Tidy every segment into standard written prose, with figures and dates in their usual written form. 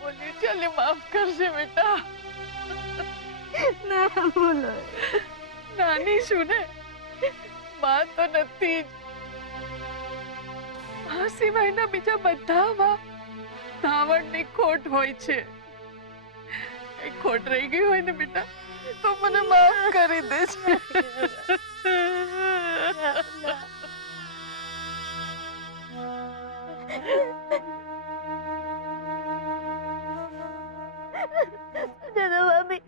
બોલી ચાલી માફ કરજે બેટા. ના બોલો. નાની છું ને, માં તો નથી જ. આ સિવાયના બીજા બધામાં ધાવણની ખોટ હોય છે. એ ખોટ રહી ગઈ હોય ને બેટા, તો મને માફ કરી દે છે. દાદા ભાભી,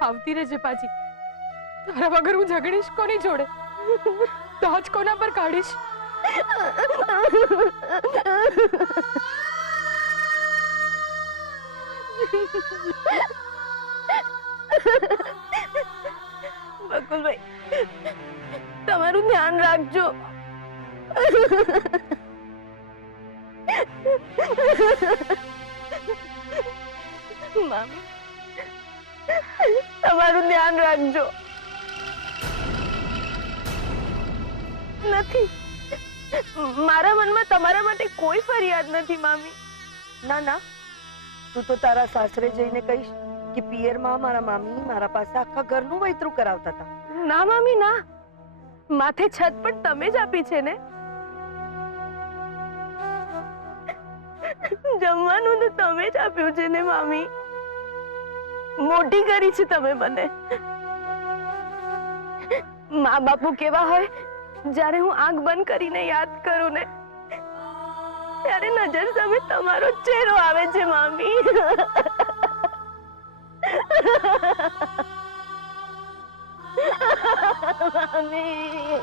આવતી રહેજે પાછી. તારા વગર હું ઝઘડીશ કોની જોડે? દાજ કોના પર કાઢીશ? બકુલભાઈ, તમારું ધ્યાન રાખજો. મામી, તમારું ધ્યાન રાખજો. નથી, મારા મનમાં તમારા માટે કોઈ ફરિયાદ નથી મામી. ના ના, તું તો તારા સાસરે જઈને કહીશ કે પિયરમાં મારા મામી મારા પાસે આખા ઘરનું વૈતરું કરાવતા હતા. ના મામી ના, માથે છત પણ તમે જ આપી છે ને. જમવાનું તો તમે જ આપ્યું છે ને મામી. મોટી કરી છે તમે મને. મા બાપુ કેવા હોય, જ્યારે હું આંખ બંધ કરીને યાદ કરું ને, ત્યારે નજર સામે તમારો ચહેરો આવે છે મામી. મામી,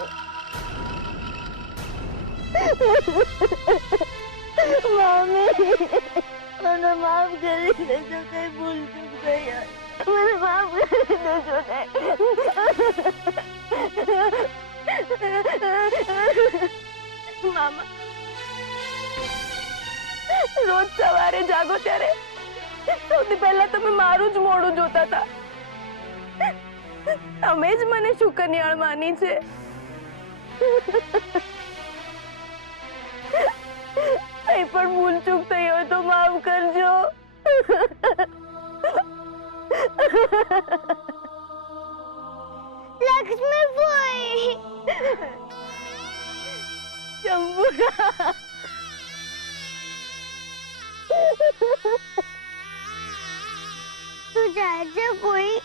મામી, મને માફ કરી દેજો. કઈ ભૂલ ચૂક થઈ હોય, મને માફ કરી દેજો ને. મામા, રોજ સવારે જાગો ત્યારે સૌથી પહેલા તમે મારું જ મોઢું જોતા હતા. તમે જ મને શુકનિયાળ માની છે. કઈ પણ ભૂલ ચૂક થઈ હોય તો માફ કરજો. લક્ષ્મી ફોઈ, ચંબુરા, તું જાય છે કોઈ?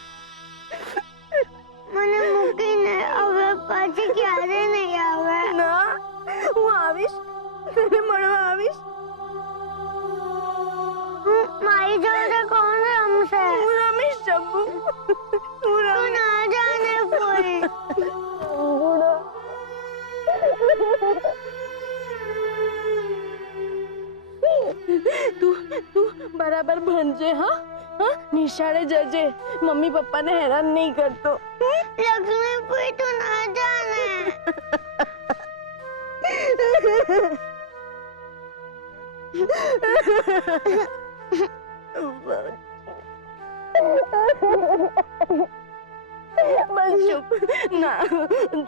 મને મૂકીને હવે પાછી ક્યારે નહીં આવે? ના, હું આવીશ, તને મળવા આવીશ. મારી જોડે કોણ રમશે? હું રમીશ ચંબુ. તું ના જાને કોઈ. તું બરાબર ભણજે. હા હા, નિશાળે જજે. મમ્મી પપ્પાને હેરાન નહીં કરતો. લક્ષ્મી કોઈ તું ના જાને. બસ ચૂપ. ના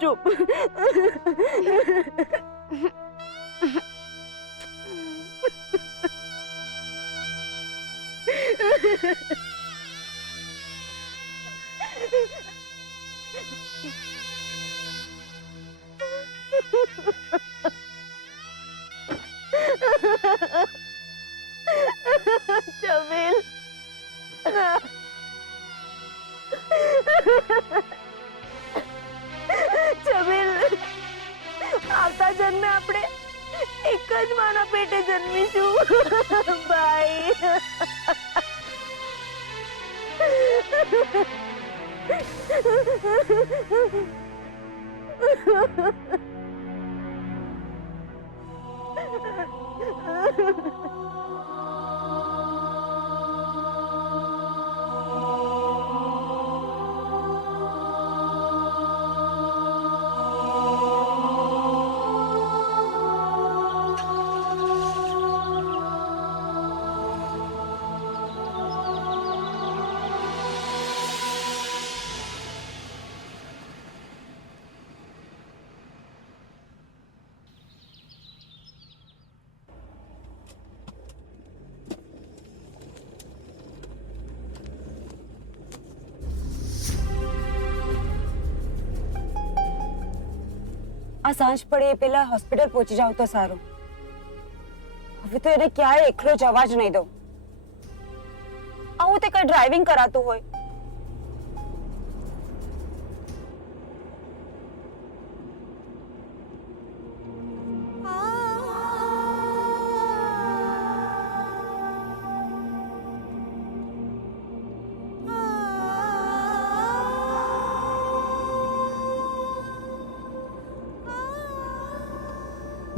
ચૂપ. જમીલ, જમીલ, આવતા જન્મે આપણે એક જ માના પેટે જન્મીશું. બાય. આ સાંજ પડે એ પહેલા હોસ્પિટલ પહોંચી જાવ તો સારું. હવે તો એને ક્યાંય એકલો જવા જ નહીં દઉં. આવું તે કઈ ડ્રાઇવિંગ કરાતું હોય.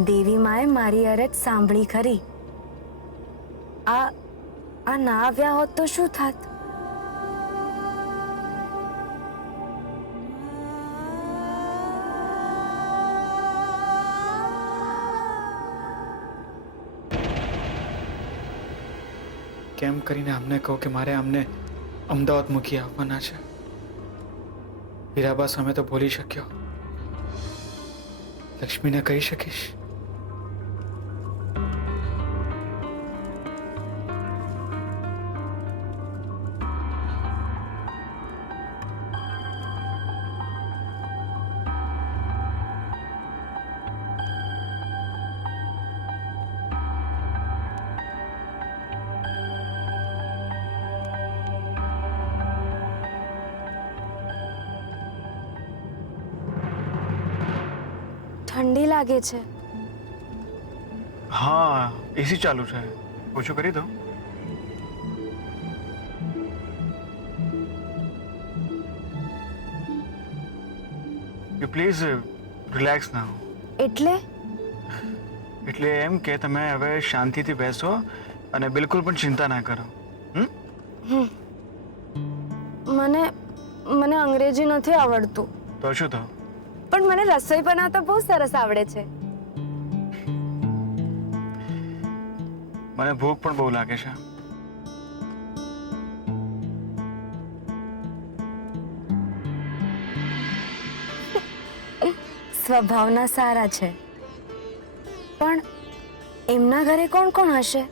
દેવી માએ મારી અરજ સાંભળી ખરી. આ ના આવ્યા હોત તો શું થાત? કેમ કરીને અમને કહો કે મારે અમને અમદાવાદ મૂકી આવવાના છે. હીરાબા સામે તો બોલી શક્યો, લક્ષ્મીને કહી શકીશ. ઠંડી લાગે છે. હા, એસી ચાલુ છે, ઓછું કરી દો. યુ પ્લીઝ રિલેક્સ નાઉ. એટલે એટલે એમ કે તમે હવે શાંતિથી બેસો અને બિલકુલ પણ ચિંતા ના કરો. મને અંગ્રેજી નથી આવડતું. તો શું તો? પણ મને રસોઈ બનાવતા બહુ સરસ આવડે છે. મને ભૂખ પણ બહુ લાગે છે. સ્વભાવના સારા છે, પણ એમના ઘરે કોણ કોણ હશે?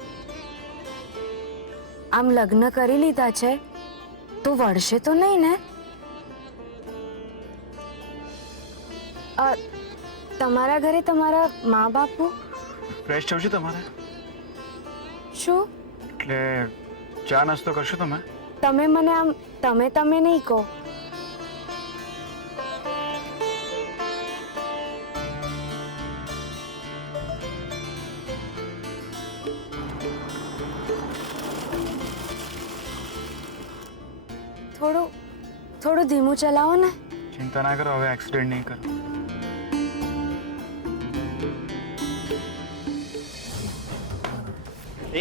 આમ લગ્ન કરી લીધા છે તો વળશે તો નહીં ને? તમારા ઘરે તમારા મા બાપુ? ફ્રેશ થવું છે તમારે? શું? એટલે ચા નાસ્તો કરશો તમે? તમે મને આમ તમે નહીં કહો. થોડું ધીમું ચલાવો ને. ચિંતા ના કરો, હવે એક્સિડન્ટ નહીં કરો.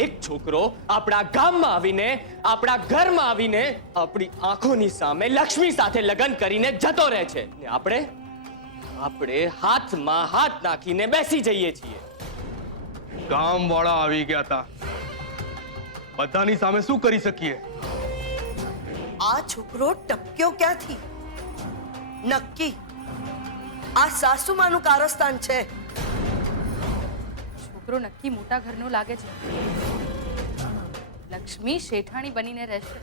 એક છોકરો આપણા ગામમાં આવીને, આપણા ઘરમાં આવીને, આપણી આંખોની સામે લક્ષ્મી સાથે લગ્ન કરીને જતો રહે છે ને આપણે હાથમાં હાથ નાખીને બેસી જઈએ છીએ. ગામવાળા આવી ગયા હતા, બધાની સામે શું કરી શકીએ? આ છોકરો ટપક્યો ક્યાંથી? નક્કી આ સાસુમાનું કારસ્તાન છે. છોકરો નક્કી મોટા ઘરનો લાગે છે. લક્ષ્મી શેઠાણી બનીને રહેશે.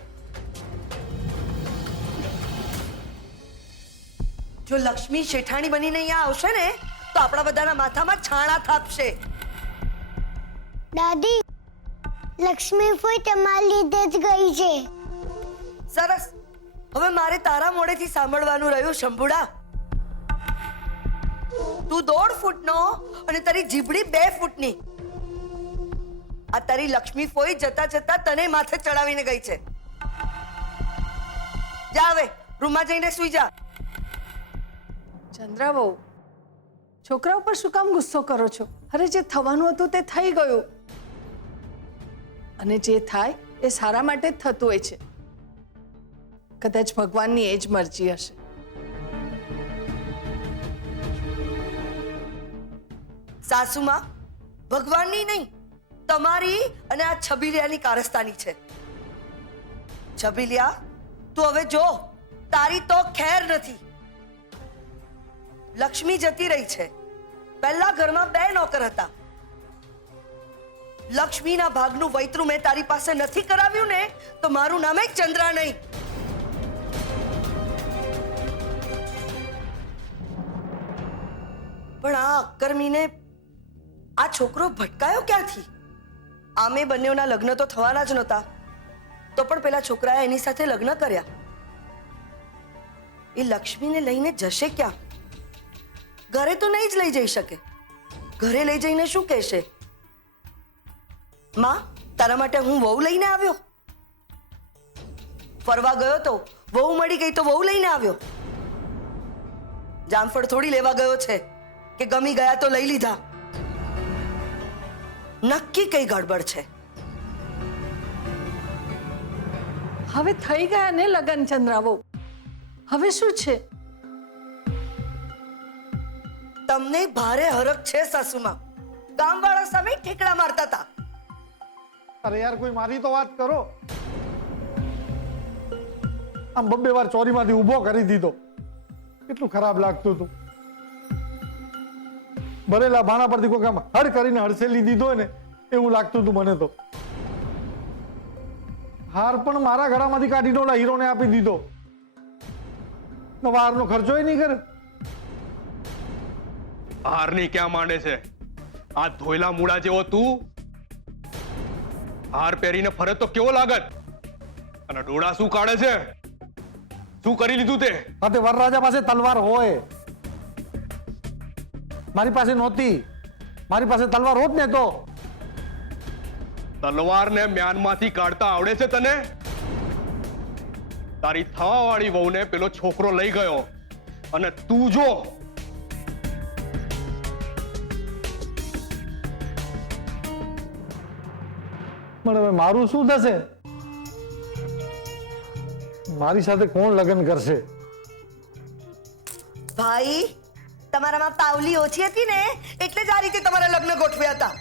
જો લક્ષ્મી શેઠાણી બનીને અહીંયા આવશે ને તો આપણા બધાના માથામાં છાણા થાપશે. દાદી, લક્ષ્મી ફોઈ તમારી લીધે જ ગઈ છે. સરસ, હવે મારે તારા મોઢેથી સાંભળવાનું રહ્યું શંભુડા. તું 1.5 ફૂટનો અને તારી જીભડી 2 ફૂટની. આ તારી લક્ષ્મી ફોઈ જતા જતા તને માથે ચડાવીને ગઈ છે. જા હવે રૂમમાં જઈને સૂઈ જા. ચંદ્રા બહુ, છોકરા ઉપર શું કામ ગુસ્સો કરો છો? અરે જે થવાનું હતું તે થઈ ગયું, અને જે થાય એ સારા માટે જ થતું હોય છે. કદાચ ભગવાનની એ જ મરજી હશે. સાસુમાં ભગવાનની નહીં, તમારી અને આ છબીલિયાની કારસ્તાની છે. છબીલિયા, તું હવે જો, તારી તો ખેર નથી. લક્ષ્મી જતી રહી છે. પહેલા ઘરમાં 2 નોકર હતા. લક્ષ્મીના ભાગનું વૈતરું મેં તારી પાસે નથી કરાવ્યું ને તો મારું નામ ચંદ્રા નહીં. પણ આ અક્કર્મીને આ છોકરો ભટકાયો ક્યાંથી? આમે બંનેઓના લગ્ન તો થવાના જ નહોતા, તો પણ પેલા છોકરાએ એની સાથે લગ્ન કર્યા. એ લક્ષ્મીને લઈને જશે ક્યાં? ઘરે તો નહીં જ લઈ જઈ શકે. ઘરે લઈ જઈને શું કહેશે? માં, તારા માટે હું વહુ લઈને આવ્યો. ફરવા ગયો તો વહુ મળી ગઈ તો વહુ લઈને આવ્યો. જામફળ થોડી લેવા ગયો છે કે ગમી ગયા તો લઈ લીધા. નક્કી કઈ ગડબડ છે. હવે થઈ ગયા ને લગન ચંદ્રાવો, હવે શું છે? તમને ભારે હરખ છે સાસુમાં. ગામવાળા સામે ઠેકડા મારતા હતા. અરે યાર, કોઈ મારી તો વાત કરો. આમ બબ્બે વાર ચોરીમાંથી ઊભો કરી દીધો. કેટલું ખરાબ લાગતું હતું. ભરેલા ભાણા પરથી કોઈ આમ હડ કરીને હડસેલી દીધો ને એવું લાગતું હતું મને તો. હાર પણ મારા ગળામાંથી કાઢીને ઓલા હીરોને આપી દીધો. નવા હારનો ખર્ચો નહીં કરે. હારની ક્યાં માંડે છે? આ ધોયલા મૂળા જેવો તું હાર પહેરીને ફરે તો કેવો લાગત? અને ડોળા શું કાઢે છે? શું કરી લીધું તે? હા, તે વરરાજા પાસે તલવાર હોય, મારી પાસે નહોતી. મારી પાસે તલવાર હોત ને તો. તલવારને મ્યાનમાંથી કાઢતા આવડે છે તને? તારી થવાવાળી વહુને પેલો છોકરો લઈ ગયો અને તું જો પણ હવે મારું શું થશે? મારી સાથે કોણ લગ્ન કરશે? ભાઈ, તમારામાં પાવલી ઓછી હતી ને એટલે જ આ રીતે તમારા લગ્ન ગોઠવ્યા હતા.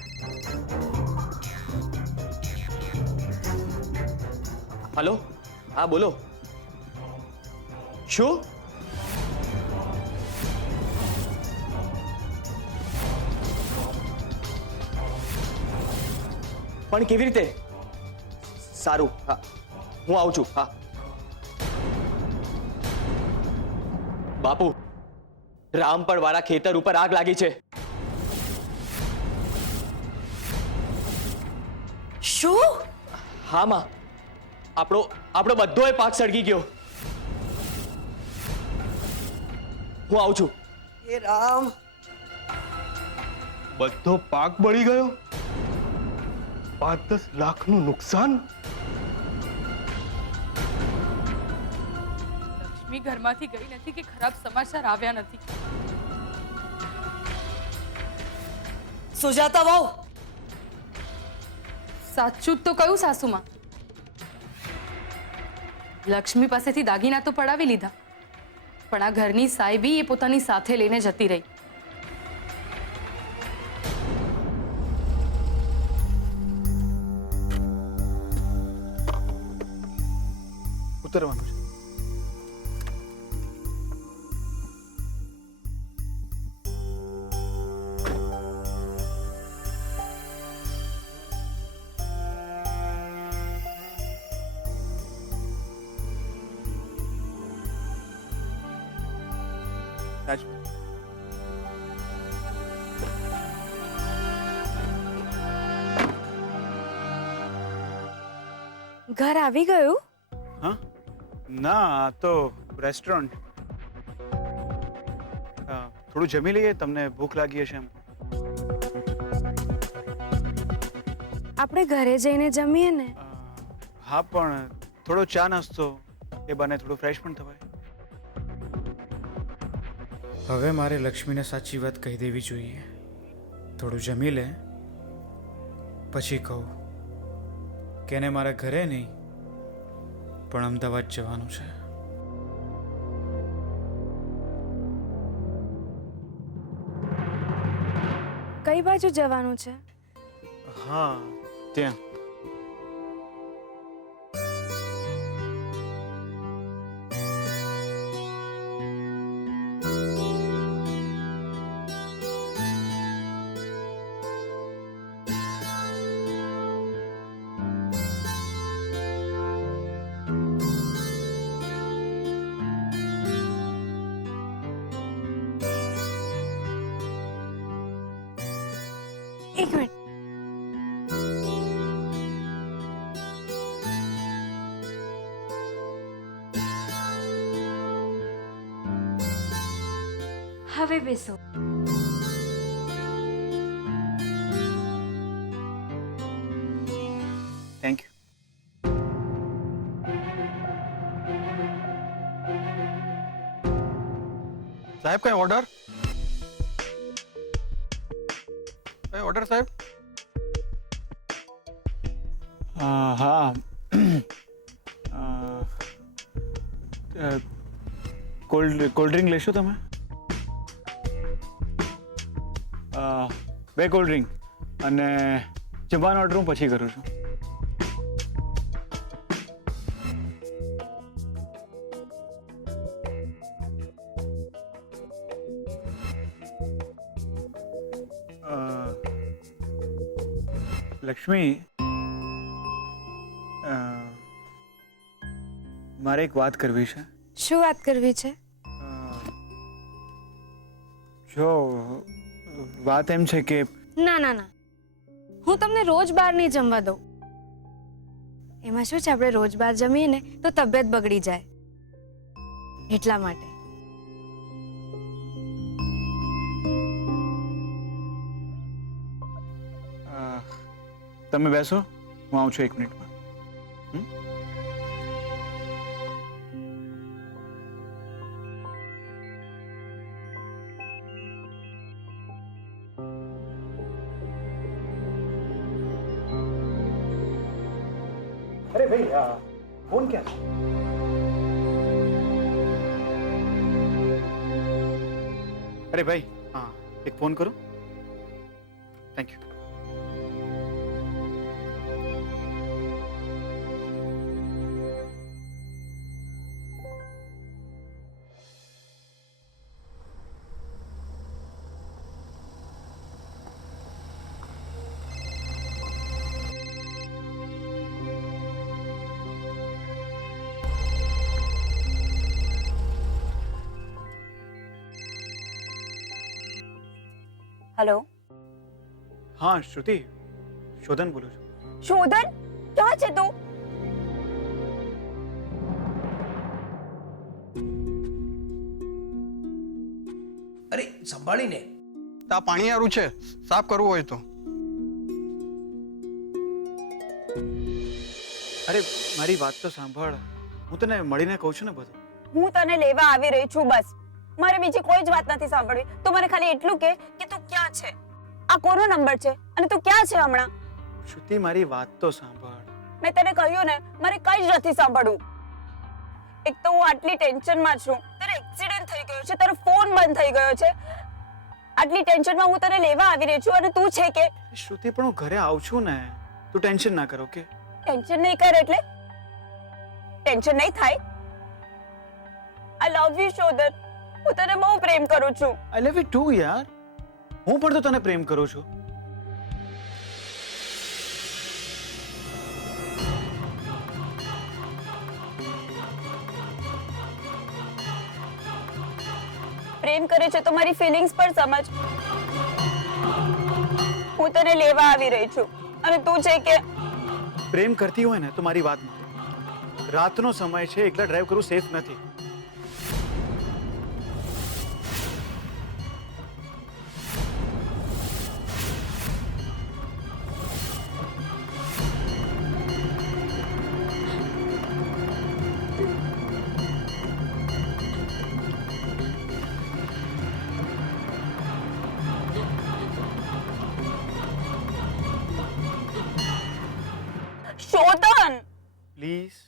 હલો, હા બોલો. શું? પણ કેવી રીતે? સારું, હા હું આવું છું. હા બાપુ, રામપર વાળા ખેતર ઉપર આગ લાગી છે. શું? હા માં, આપણો બધોય પાક સળગી ગયો. હું આવું છું. હે રામ! બધો પાક બળી ગયો. 5-10 લાખનું નુકસાન. લક્ષ્મી ઘરમાંથી ગઈ નથી કે ખરાબ સમાચાર આવ્યા નથી. સુજાતા વહુ, સાચું જ તો કહ્યું સાસુમાં. લક્ષ્મી પાસેથી દાગીના તો પડાવી લીધા, પણ આ ઘરની સાહેબી એ પોતાની સાથે લઈને જતી રહી. ઉતરવાનું છે. રાજુ, ઘર આવી ગયું? હા ના, આ તો રેસ્ટોરન્ટ. થોડું જમી લઈએ, તમને ભૂખ લાગી હશે એમ. આપણે ઘરે જઈને જમીએ ને. હા, પણ થોડો ચા નાસ્તો એ બને થોડું ફ્રેશ પણ થવાય. હવે મારે લક્ષ્મીને સાચી વાત કહી દેવી જોઈએ. થોડું જમી લે પછી કહું કે એને મારા ઘરે નહીં પણ અમદાવાદ જવાનું છે. કઈ બાજુ જવાનું છે? હા, ત્યાં. એક મિનિટ. હવે બેસો. Thank you. સાહેબ કઈ ઓર્ડર? કઈ ઓર્ડર સાહેબ? હા કોલ્ડ ડ્રિંક લેશો તમે? બે કોલ્ડ ડ્રિંક અને જમવાનો ઓર્ડર હું પછી કરું છું. લક્ષ્મી, મારે એક વાત કરવી છે. શું વાત કરવી છે? જો વાત એમ છે કે ના ના ના, હું તમને રોજ બહાર નહીં જમવા દઉં. એમાં શું છે, આપણે રોજ બહાર જમીએ ને તો તબિયત બગડી જાય, એટલા માટે. તમે બેસો, હું આવું છું 1 મિનિટમાં. અરે ભાઈ, ફોન ક્યાં છે? અરે ભાઈ, હા, એક ફોન કરું. Thank you. हेलो. हाँ श्रुति, शोधन बोलूं છું. शोधन, ક્યાં છે તું? અરે સંભાળીને. આ પાણી આરું છે, સાફ કરવું હોય તો. અરે મારી વાત તો સાંભળ, હું તને મળીને કહું છું ને બધું. હું તને લેવા આવી રહી છું, બસ. મારે બીજી કોઈ જ વાત નથી સાંભળવી. તું મને ખાલી એટલું કે તું ક્યાં છે, આ કોનો નંબર છે અને તું ક્યાં છે હમણાં? શ્રુતિ, મારી વાત તો સાંભળ. મેં તને કહ્યું ને, મારે કઈ જ નથી સાંભળવું. એક તો હું આટલી ટેન્શનમાં છું, તારો એક્સિડન્ટ થઈ ગયો છે, તારો ફોન બંધ થઈ ગયો છે. આટલી ટેન્શનમાં હું તને લેવા આવી રહી છું અને તું છે કે? શ્રુતિ, પણ હું ઘરે આવું છું ને, તું ટેન્શન ના કર. ઓકે? ટેન્શન નહીં કર એટલે ટેન્શન નહીં થાય. આઈ લવ યુ શોધન. હું તને બહુ પ્રેમ કરું છું. આઈ લવ યુ ટુ યાર. હું પણ તો તને પ્રેમ કરું છું. પ્રેમ કરે છે તો મારી ફિલિંગ્સ પણ સમજ. હું તને લેવા આવી રહી છું અને તું છે કે? પ્રેમ કરતી હોય ને તો મારી વાત માન. રાતનો સમય છે, એકલા ડ્રાઈવ કરવું સેફ નથી. શોધન, પ્લીઝ.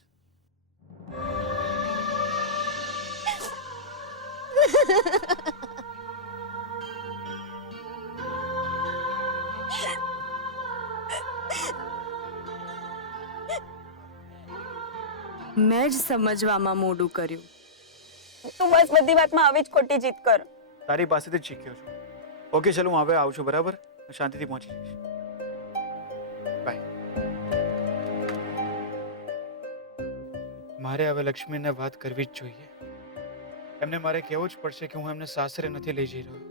મેં જ સમજવામાં મોડું કર્યું. તું બસ બધી વાતમાં આવી જ ખોટી જીત કર. તારી પાસેથી જ શીખ્યો છું. ઓકે, ચલો હું હવે આવું છું, બરાબર? શાંતિથી પહોંચી જઈશ. બાય. મારે હવે લક્ષ્મીને વાત કરવી જ જોઈએ. એમને મારે કહેવું જ પડશે કે હું એમને સાસરે નથી લઈ જઈ રહ્યો,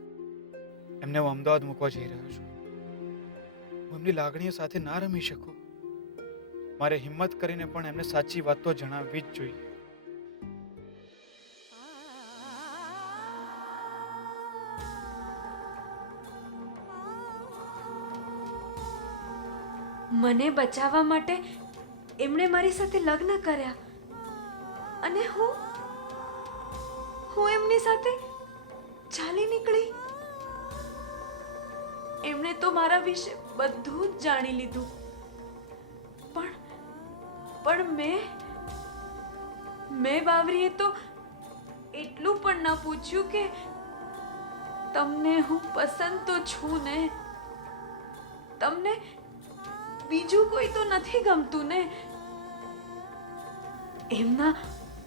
એમને હું અમદાવાદ મૂકવા જઈ રહ્યો છું. હું એમની લાગણીઓ સાથે ના રમી શકું. મારે હિંમત કરીને પણ એમને સાચી વાત તો જણાવવી જ જોઈએ. મને બચાવવા માટે એમણે મારી સાથે લગ્ન કર્યા અને હું એમની સાથે ચાલી નીકળી. એમણે તો મારા વિશે બધું જ જાણી લીધું, પણ મેં બાવરીએ તો એટલું પણ ન પૂછ્યું કે તમને હું પસંદ તો છું ને, તમને બીજું કોઈ તો નથી ગમતું ને. એમના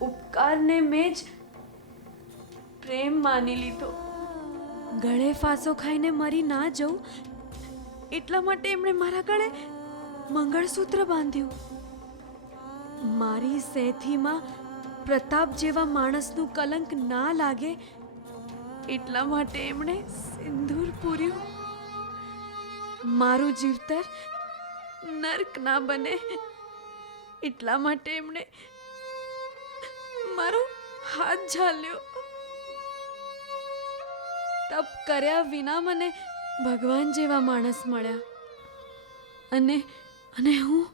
ઉપકારને મેં જ પ્રેમ માની લીધો. ગળે ફાંસો ખાઈને મરી ના જઉં એટલા માટે એમણે મારા ગળે મંગળસૂત્ર બાંધ્યું. મારી સેથીમાં પ્રતાપ જેવા માણસનું કલંક ના લાગે એટલા માટે એમણે સિંદૂર પૂર્યું. મારું જીવતર નર્ક ના બને એટલા માટે એમણે મારો હાથ ઝાલ્યો. તપ કર્યા વિના મને ભગવાન જેવા માણસ મળ્યા અને હું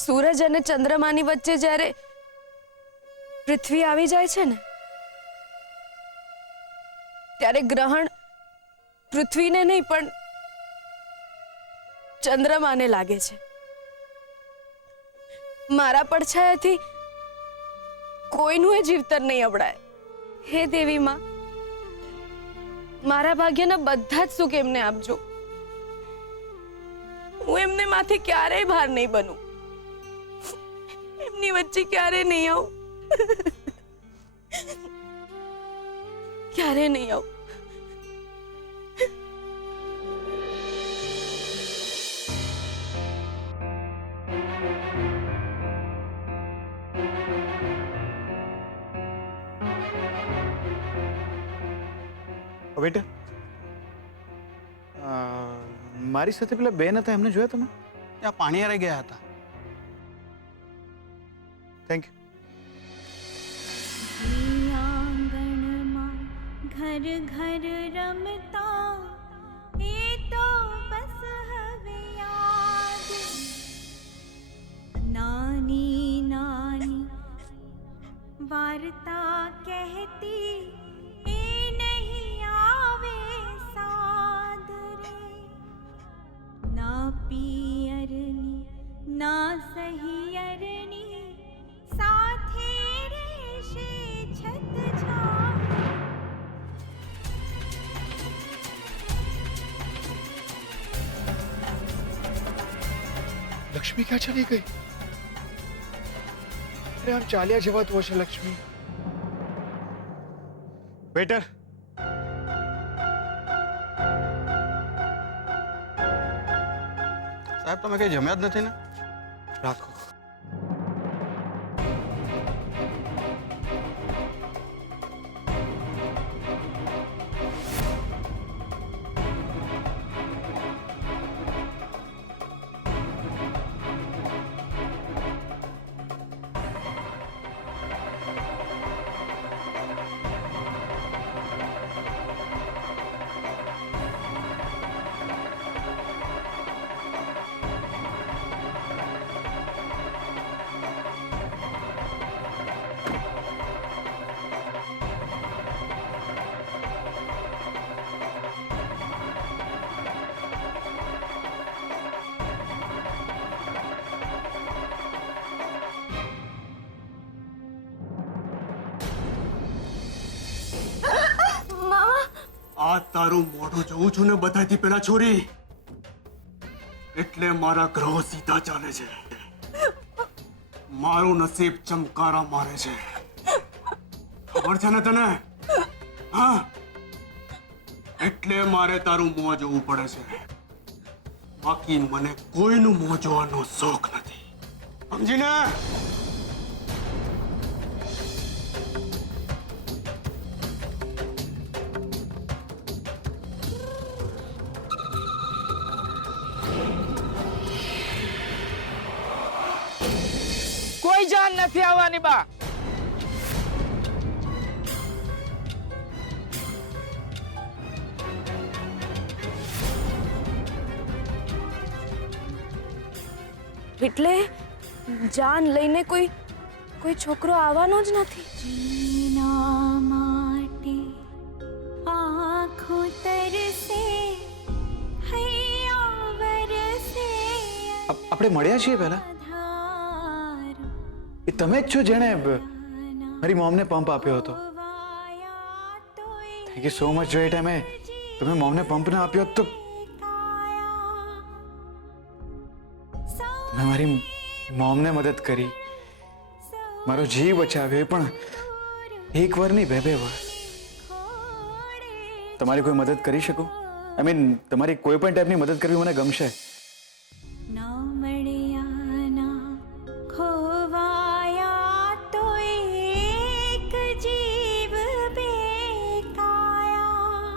સૂરજ અને ચંદ્રમાની વચ્ચે જ્યારે પૃથ્વી આવી જાય છે ને ત્યારે ગ્રહણ પૃથ્વીને નહીં પણ ચંદ્રમાને લાગે છે. મારા પડછાયાથી કોઈનું એ જીવતર નહીં અવડાય. હે દેવી માં, મારા ભાગ્યના બધા જ સુખ એમને આપજો. હું એમને માથે ક્યારેય ભાર નહીં બનું, એમની વચ્ચે ક્યારેય નહીં આવું, ક્યારેય નહીં આવું. બેટા, મારી સાથે પેલા બેન હતા, એમને જોયા તમે? ત્યાં પાણીયારે ગયા હતા. Thank you. આંગણમાં ઘર ઘર રમતા એ તો બસ હવે યાદ. નાની નાની વાર્તા કહેતી એ નહીં આવે સાદ રે. ના પિયરની ના સહિયરની સાથે રહેશે છત છાંવ. લક્ષ્મી ક્યાં ચલી ગઈ? અરે આમ ચાલ્યા જવાતું હશે લક્ષ્મી. વેટર, સાહેબ તમે કઈ જમ્યા જ નથી ને? રાખો. આ તારું મોઢું જોઉં છું ને બધાથી પેલા છોરી, એટલે મારા ગ્રહો સીધા ચાલે છે, મારું નસીબ ચમકારા મારે છે. ખબર છે ને તને? હા, એટલે મારે તારું મોં જોવું પડે છે, બાકી મને કોઈનું મોં જોવાનો શોખ નથી, સમજીને? નથી આવવાની બા. એટલે જાન લઈને કોઈ છોકરો આવવાનો જ નથી. જીના માટે આંખો તરસે હૈયા વરસે આપણે મળ્યા છીએ પહેલા. ધાર એ તમે જ છો જેણે મારી મોમને પંપ આપ્યો હતો. Thank you so much. જો એ ટાઈમે તમે મોમને પંપ ના આપ્યો તો મેં મારી મોમને મદદ કરી, મારો જીવ બચાવ્યો, એ પણ એક વાર નહીં, બે વાર. તમારી કોઈ મદદ કરી શકું? આઈ મીન તમારી કોઈ પણ ટાઈપની મદદ કરવી મને ગમશે. ના મળ્યા ના ખોવાયા તો એક જીવ બે કાયા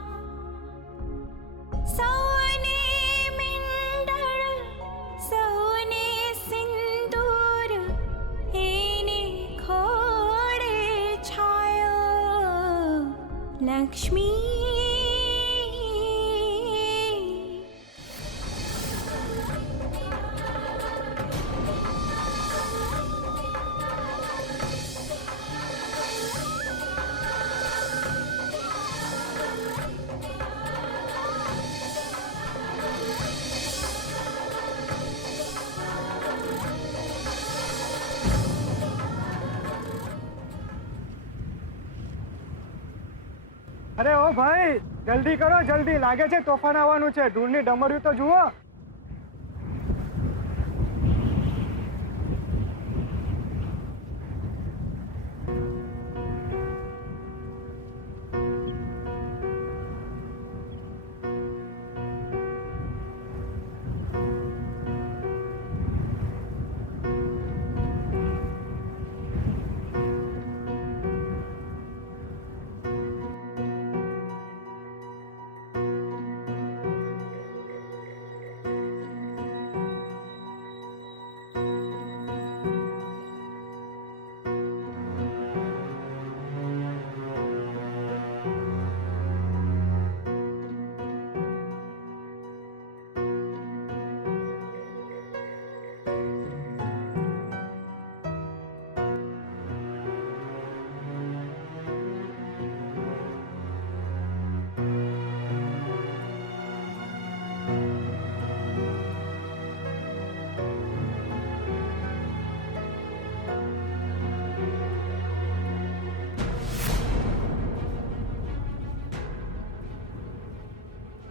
સૌને મિંડળ સૌને સિંદૂર એને ખોડે છાયો લક્ષ્મી. અરે ઓ ભાઈ, જલ્દી કરો, જલ્દી. લાગે છે તોફાન આવવાનું છે. દૂરની ડમરીઓ તો જુઓ.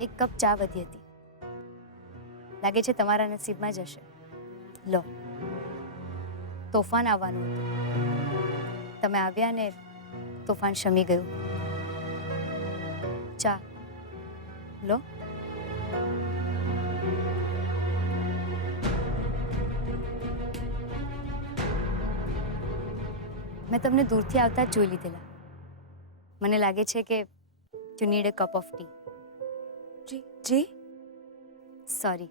એક કપ ચા વધી હતી. લાગે છે તમારા નસીબમાં જ હશે. લો, તોફાન આવવાનું હતું. તમે આવ્યા ને તોફાન શમી ગયું. ચા લો. મેં તમને દૂરથી આવતા જ જોઈ લીધેલા. મને લાગે છે કે you need a cup of tea. જી સોરી,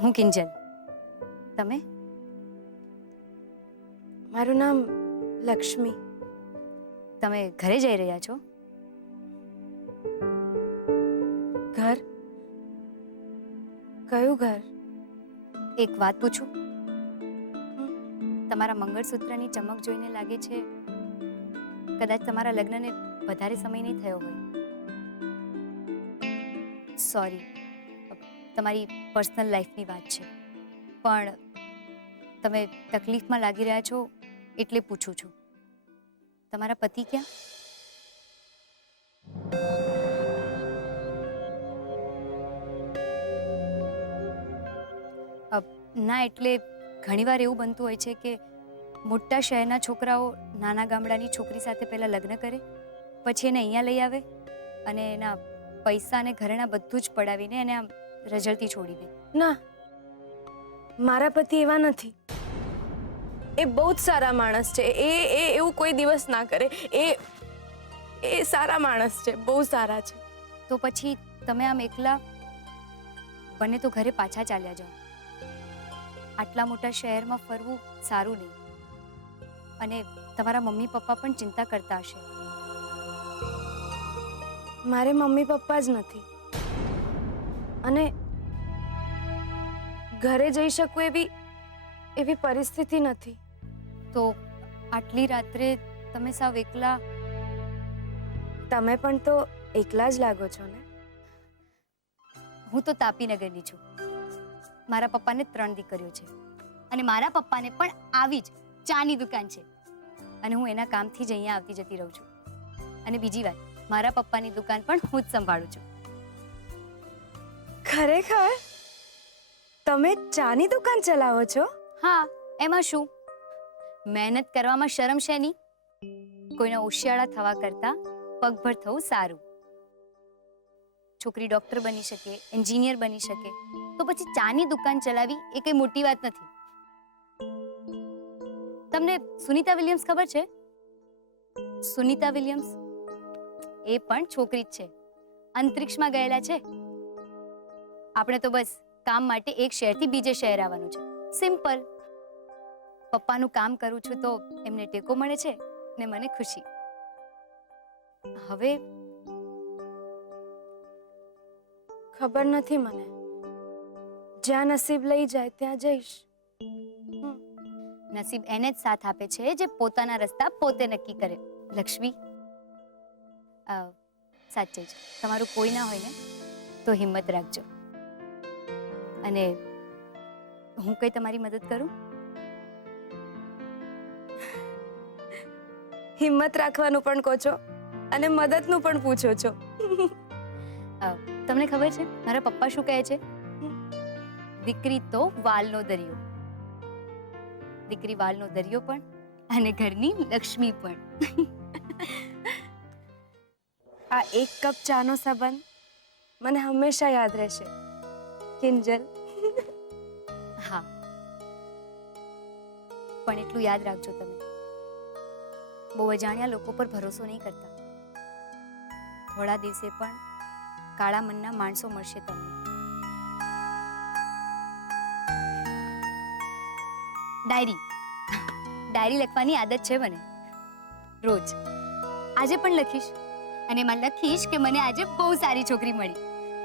હું કિંજલ. તમે? મારું નામ લક્ષ્મી. તમે ઘરે જઈ રહ્યા છો? ઘર? કયું ઘર? એક વાત પૂછું? તમારા મંગળસૂત્રની ચમક જોઈને લાગે છે કદાચ તમારા લગ્નને વધારે સમય નહીં થયો હોય. સોરી, તમારી પર્સનલ લાઈફની વાત છે, પણ તમે તકલીફમાં લાગી રહ્યા છો એટલે પૂછું છું. તમારા પતિ ક્યાં? ના, એટલે ઘણીવાર એવું બનતું હોય છે કે મોટા શહેરના છોકરાઓ નાના ગામડાની છોકરી સાથે પહેલાં લગ્ન કરે, પછી એને અહીંયા લઈ આવે અને એના પૈસા અને ઘરેણા બધું જ પડાવીને એને આમ રઝળતી છોડી દે. ના, મારા પતિ એવા નથી. એ બહુ જ સારા માણસ છે. એ એવું કોઈ દિવસ ના કરે. એ સારા માણસ છે, બહુ સારા છે. તો પછી તમે આમ એકલા બને તો ઘરે પાછા ચાલ્યા જાઓ. આટલા મોટા શહેરમાં ફરવું સારું નહીં. અને તમારા મમ્મી પપ્પા પણ ચિંતા કરતા હશે. મારે મમ્મી પપ્પા જ નથી અને ઘરે જઈ શકું એવી પરિસ્થિતિ નથી. તો આટલી રાત્રે તમે સાવ એકલા? તમે પણ તો એકલા જ લાગો છો ને. હું તો તાપીનગરની છું. મારા પપ્પાને 3 દીકરીઓ છે અને મારા પપ્પાને પણ આવી જ ચાની દુકાન છે અને હું એના કામથી જ અહીંયા આવતી જતી રહું છું. અને બીજી વાત, મારા પપ્પાની દુકાન પણ હું જ સંભાળું છું. ખરેખર તમે ચાની દુકાન ચલાવો છો? હા, એમાં શું? મહેનત કરવામાં શરમ છે નહીં. કોઈના ઓશિયાળા થવા કરતાં પગભર થવું સારું. છોકરી ડોક્ટર બની શકે, એન્જિનિયર બની શકે, તો પછી ચાની દુકાન ચલાવી એ કઈ મોટી વાત નથી. તમને સુનીતા વિલિયમ્સ ખબર છે? સુનીતા વિલિયમ્સ એ પણ છોકરી જ છે. અંતરિક્ષમાં ગયેલા છે. આપણે તો બસ કામ માટે એક શહેરથી બીજે શહેર આવવાનું છે. સિમ્પલ. પપ્પાનું કામ કરું છું તો એમને ટેકો મળે છે ને મને ખુશી. હવે ખબર નથી મને. જ્યાં નસીબ લઈ જાય ત્યાં જઈશ. નસીબ એને જ સાથ આપે છે જે પોતાના રસ્તા પોતે નક્કી કરે. લક્ષ્મી, સાચે જ તમારું કોઈ ના હોય ને તો હિંમત રાખજો. અને હું કઈ તમારી મદદ કરું? હિંમત રાખવાનું પણ કહો છો અને મદદનું પણ પૂછો છો. તમને ખબર છે મારા પપ્પા શું કહે છે? દીકરી તો વાલનો દરિયો. દીકરી વાલનો દરિયો પણ અને ઘરની લક્ષ્મી પણ. આ એક કપ ચાનો સંબંધ મને હંમેશા યાદ રહેશે. કિંજલ. હા, પણ એટલું યાદ રાખજો, તમે બહુ અજાણ્યા લોકો પર ભરોસો નહીં કરતા. થોડા દિવસે પણ કાળા મનના માણસો મળશે તમને. ડાયરી લખવાની આદત છે મને રોજ. આજે પણ લખીશ અને એમાં લખીશ કે મને આજે બહુ સારી છોકરી મળી,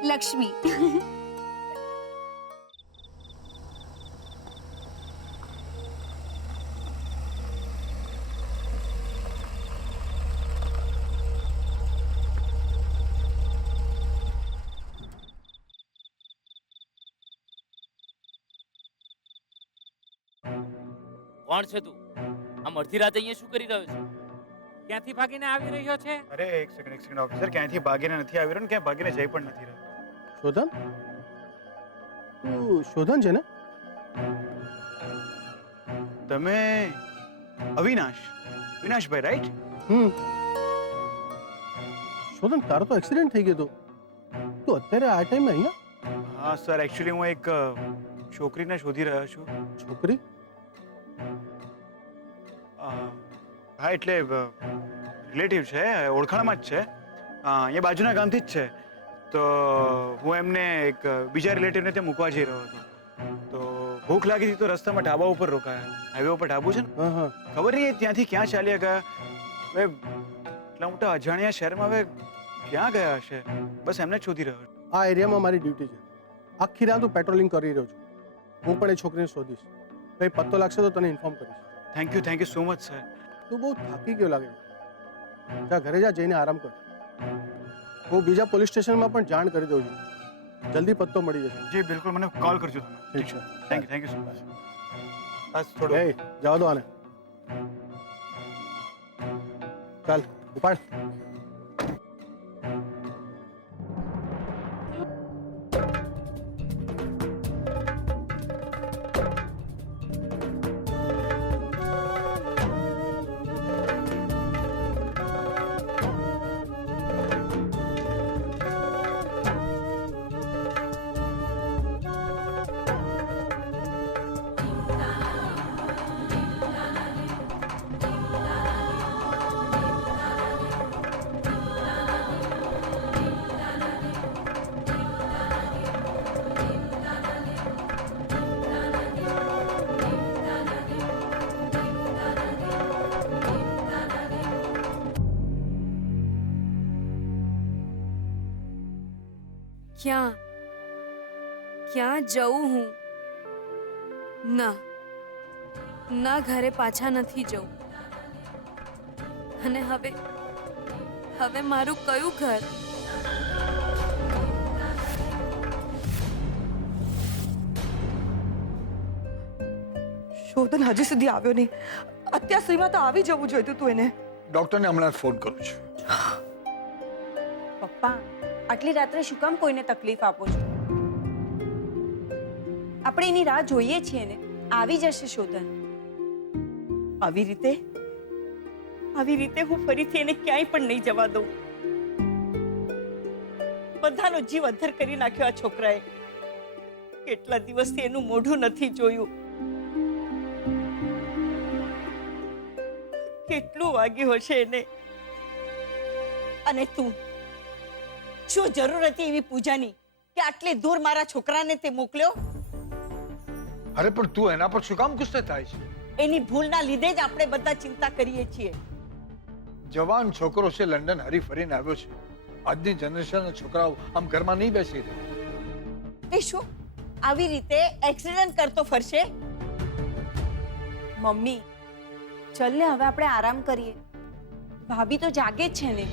લક્ષ્મી. કોણ છે તું? આમ અડધી રાતે અહીંયા શું કરી રહ્યો છે? ક્યાંથી ભાગીને આવી રહ્યો છે? અરે એક સેકન્ડ ઓફિસર, ક્યાંયથી ભાગીને નથી આવી રહ્યો ને ક્યાંય ભાગીને જઈ પણ નથી રહ્યો. શોધન? તું શોધન છે ને? તમે વિનાશભાઈ રાઈટ? શોધન, તારો તો એક્સિડન્ટ થઈ ગયો હતો. તું અત્યારે આ ટાઈમે અહીંયા? હા સર, એકચ્યુઅલી હું એક છોકરીને શોધી રહ્યો છું. છોકરી? હા એટલે રિલેટિવ છે, ઓળખાણમાં જ છે, અહીંયા બાજુના ગામથી જ છે. તો હું એમને એક બીજા રિલેટિવને ત્યાં મૂકવા જઈ રહ્યો હતો. તો ભૂખ લાગી હતી તો રસ્તામાં ઢાબા ઉપર રોકાયા. હાઈવે ઉપર ઢાબુ છે ને, ખબર નહીં ત્યાંથી ક્યાં ચાલ્યા ગયા. હવે એટલા મોટા અજાણ્યા શહેરમાં હવે ક્યાં ગયા હશે, બસ એમને જ શોધી રહ્યો છું. આ એરિયામાં મારી ડ્યુટી છે. આખી રાત હું પેટ્રોલિંગ કરી રહ્યો છું. હું પણ એ છોકરીને શોધીશ. કંઈ પત્તો લાગશે તો તને ઇન્ફોર્મ કરીશ. Thank you so much sir. તું બહુ થાકી ગયો લાગે. જા ઘરે જા, જઈને આરામ કર. હું બીજા પોલીસ સ્ટેશનમાં પણ જાણ કરી દઉં છું. જલ્દી પત્તો મળી જશે. જી બિલકુલ, મને કોલ કરજો તમે. ઠીક છે. Thank you so much. બસ થોડું જવા દો આને. ચાલ ઉપાડ. ક્યાં ક્યાં જઉં હું? ના ના, ઘરે પાછા નથી જવું. અને હવે હવે મારું કયું ઘર? શોધન હજી સુધી આવ્યો નહીં. અત્યાર સુધીમાં તો આવી જવું જોઈતું તું એને. ડોક્ટરને હમણાં ફોન કરું છું. પપ્પા, આટલી રાત્રે શું કામ કોઈને તકલીફ આપો છો? આપણે એની રાહ જોઈએ છીએ ને. આવી જશે શોધન. આવી રીતે હું ફરીથી એને ક્યાંય પણ નહીં જવા દઉં. બધાનો જીવ અદ્ધર કરી નાખ્યો આ છોકરાએ. કેટલા દિવસથી એનું મોઢું નથી જોયું. કેટલું વાગ્યું હશે એને. અને તું, શું જરૂર હતી એવી પૂજાની કે આટલી દૂર મારા છોકરાને તે મોકલ્યો? અરે પણ તું એના પર શું કામ ગુસ્સે થાય છે? એની ભૂલના લીધે જ આપણે બધા ચિંતા કરીએ છીએ. જવાન છોકરો છે, લંડન હરી ફરીને આવ્યો છે. આજની જનરેશનના છોકરાઓ આમ ઘરમાં નહીં બેસી રહે. એ શું આવી રીતે એક્સિડન્ટ કરતો ફરશે? મમ્મી, ચલ ને હવે આપણે આરામ કરીએ. ભાભી તો જાગે જ છે ને.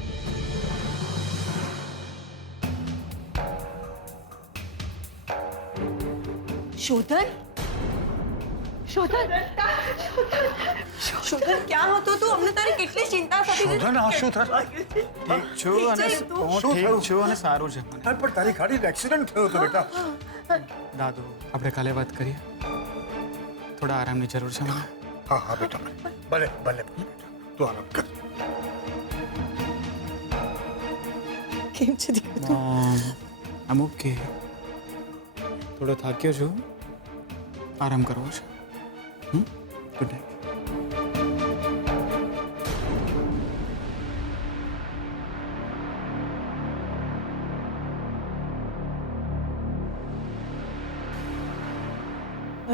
શોધન, ક્યાં હતો તું? અમને તારી કેટલી ચિંતા થતી. શોધન, આ શું થાય? ઠીક છું અને હું ઠીક છું અને સારું છે મને. પણ તારી ગાડીનો એક્સિડન્ટ થયો હતો બેટા. દાદુ, આપણે કાલે વાત કરીએ. થોડા આરામની જરૂર છે મને. હા હા બેટા, ભલે ભલે તું આરામ કર. કેમ છે દીકરો? અમુક કે થોડો થાક્યો છું, આરામ કરવો છે. Good night.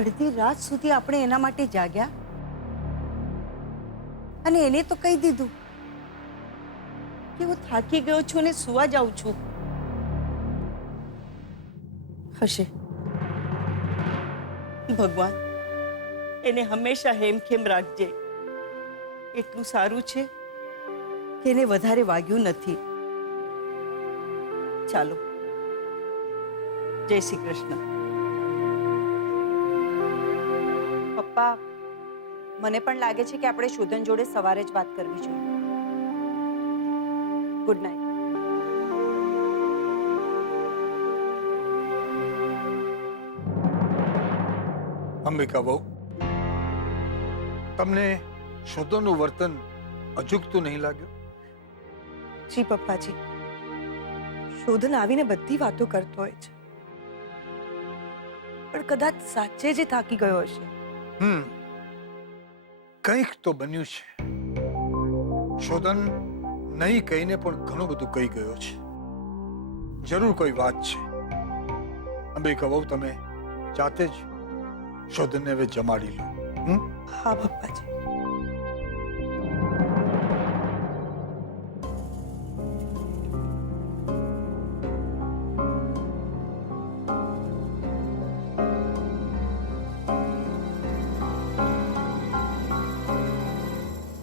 અડધી રાત સુધી આપણે એના માટે જાગ્યા અને એને તો કહી દીધું કે હું થાકી ગયો છું અને સુવા જાઉં છું. હશે ભગવાન, એને હંમેશા હેમખેમ રાખજે. એટલું સારું છે કે એને વધારે વાગ્યું નથી. ચાલો, જય શ્રી કૃષ્ણ. પપ્પા, મને પણ લાગે છે કે આપણે શોધન જોડે સવારે જ વાત કરવી જોઈએ. Good night. અંબિકા બહુ, તમને શોધનનું વર્તન અજુગતું નહીં લાગ્યું? જી પપ્પાજી, શોધન આવીને બધી વાતો કરતો હોય છે, પણ કદાચ સાચે જ થાકી ગયો હશે. કંઈક તો બન્યું છે. શોધન નહીં કહીને પણ ઘણું બધું કહી ગયો છે. જરૂર કોઈ વાત છે. અંબિકા બહુ, તમે જાતે જ શોધનને હવે જમાડી લો. હા પપ્પાજી.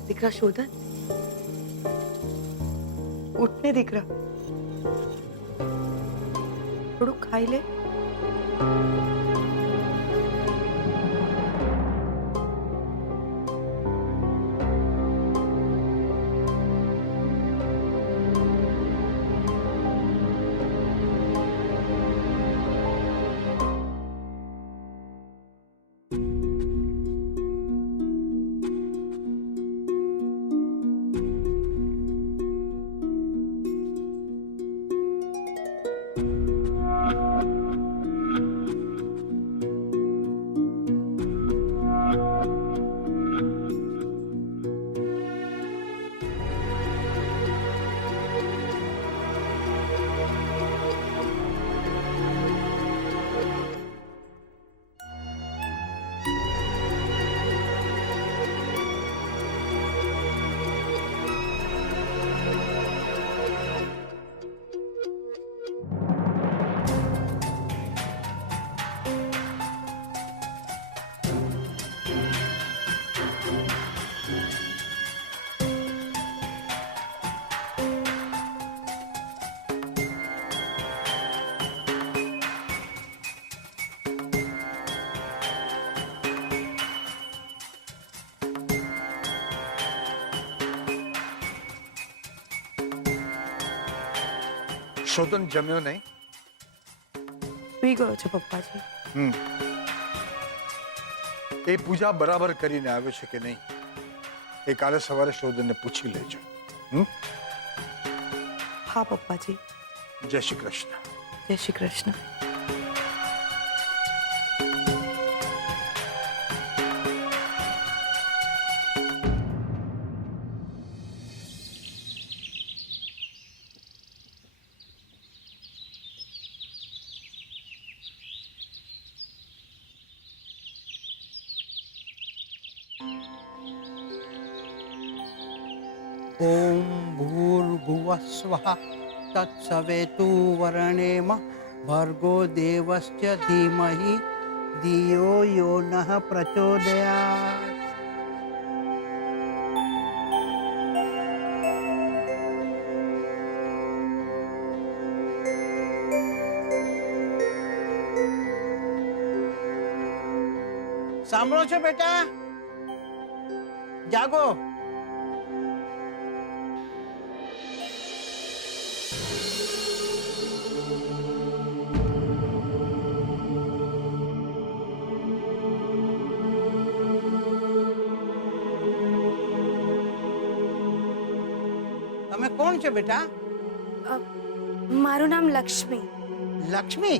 દીકરા શોધન, ઉઠ ને દીકરા, થોડું ખાઈ લે. શોધન જમ્યો નહીં? સુઈ ગયો છે પપ્પાજી. એ પૂજા બરાબર કરીને આવ્યો છે કે નહીં એ કાલે સવારે શોધનને પૂછી લેજો. હા પપ્પાજી. જય શ્રી કૃષ્ણ. જય શ્રી કૃષ્ણ. ઓમ ભૂર્ભુવઃ સ્વઃ તત્સવેતુર્વરેણ્યમ ભર્ગો દેવસ્ય ધીમહિ ધિયો યો નઃ પ્રચોદયાત. સાંભળો છો બેટા? જાગો. તમે કોણ છો બેટા? મારું નામ લક્ષ્મી. લક્ષ્મી?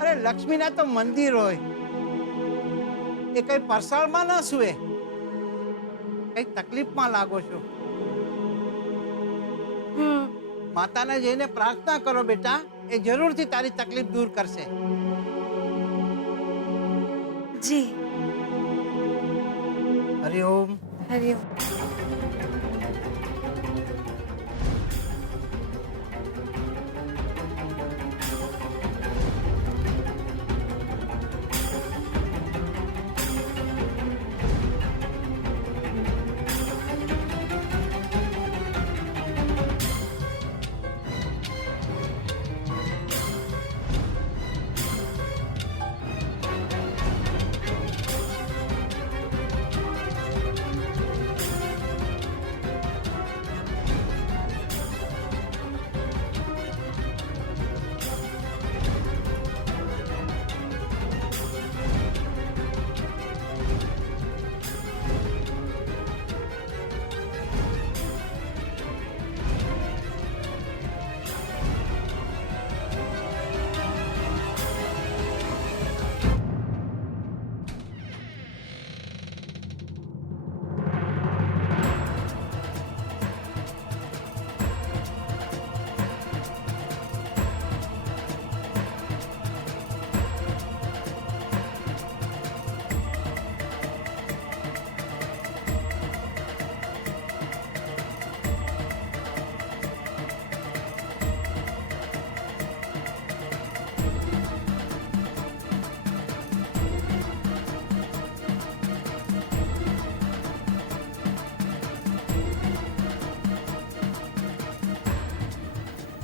અરે લક્ષ્મીના તો મંદિર હોય, એ કઈ પરસાળમાં ના સુએ. કઈ તકલીફમાં લાગો છો. માતાને જઈને પ્રાર્થના કરો બેટા, એ જરૂરથી તારી તકલીફ દૂર કરશે. જી. હરિઓમ. હરિઓમ.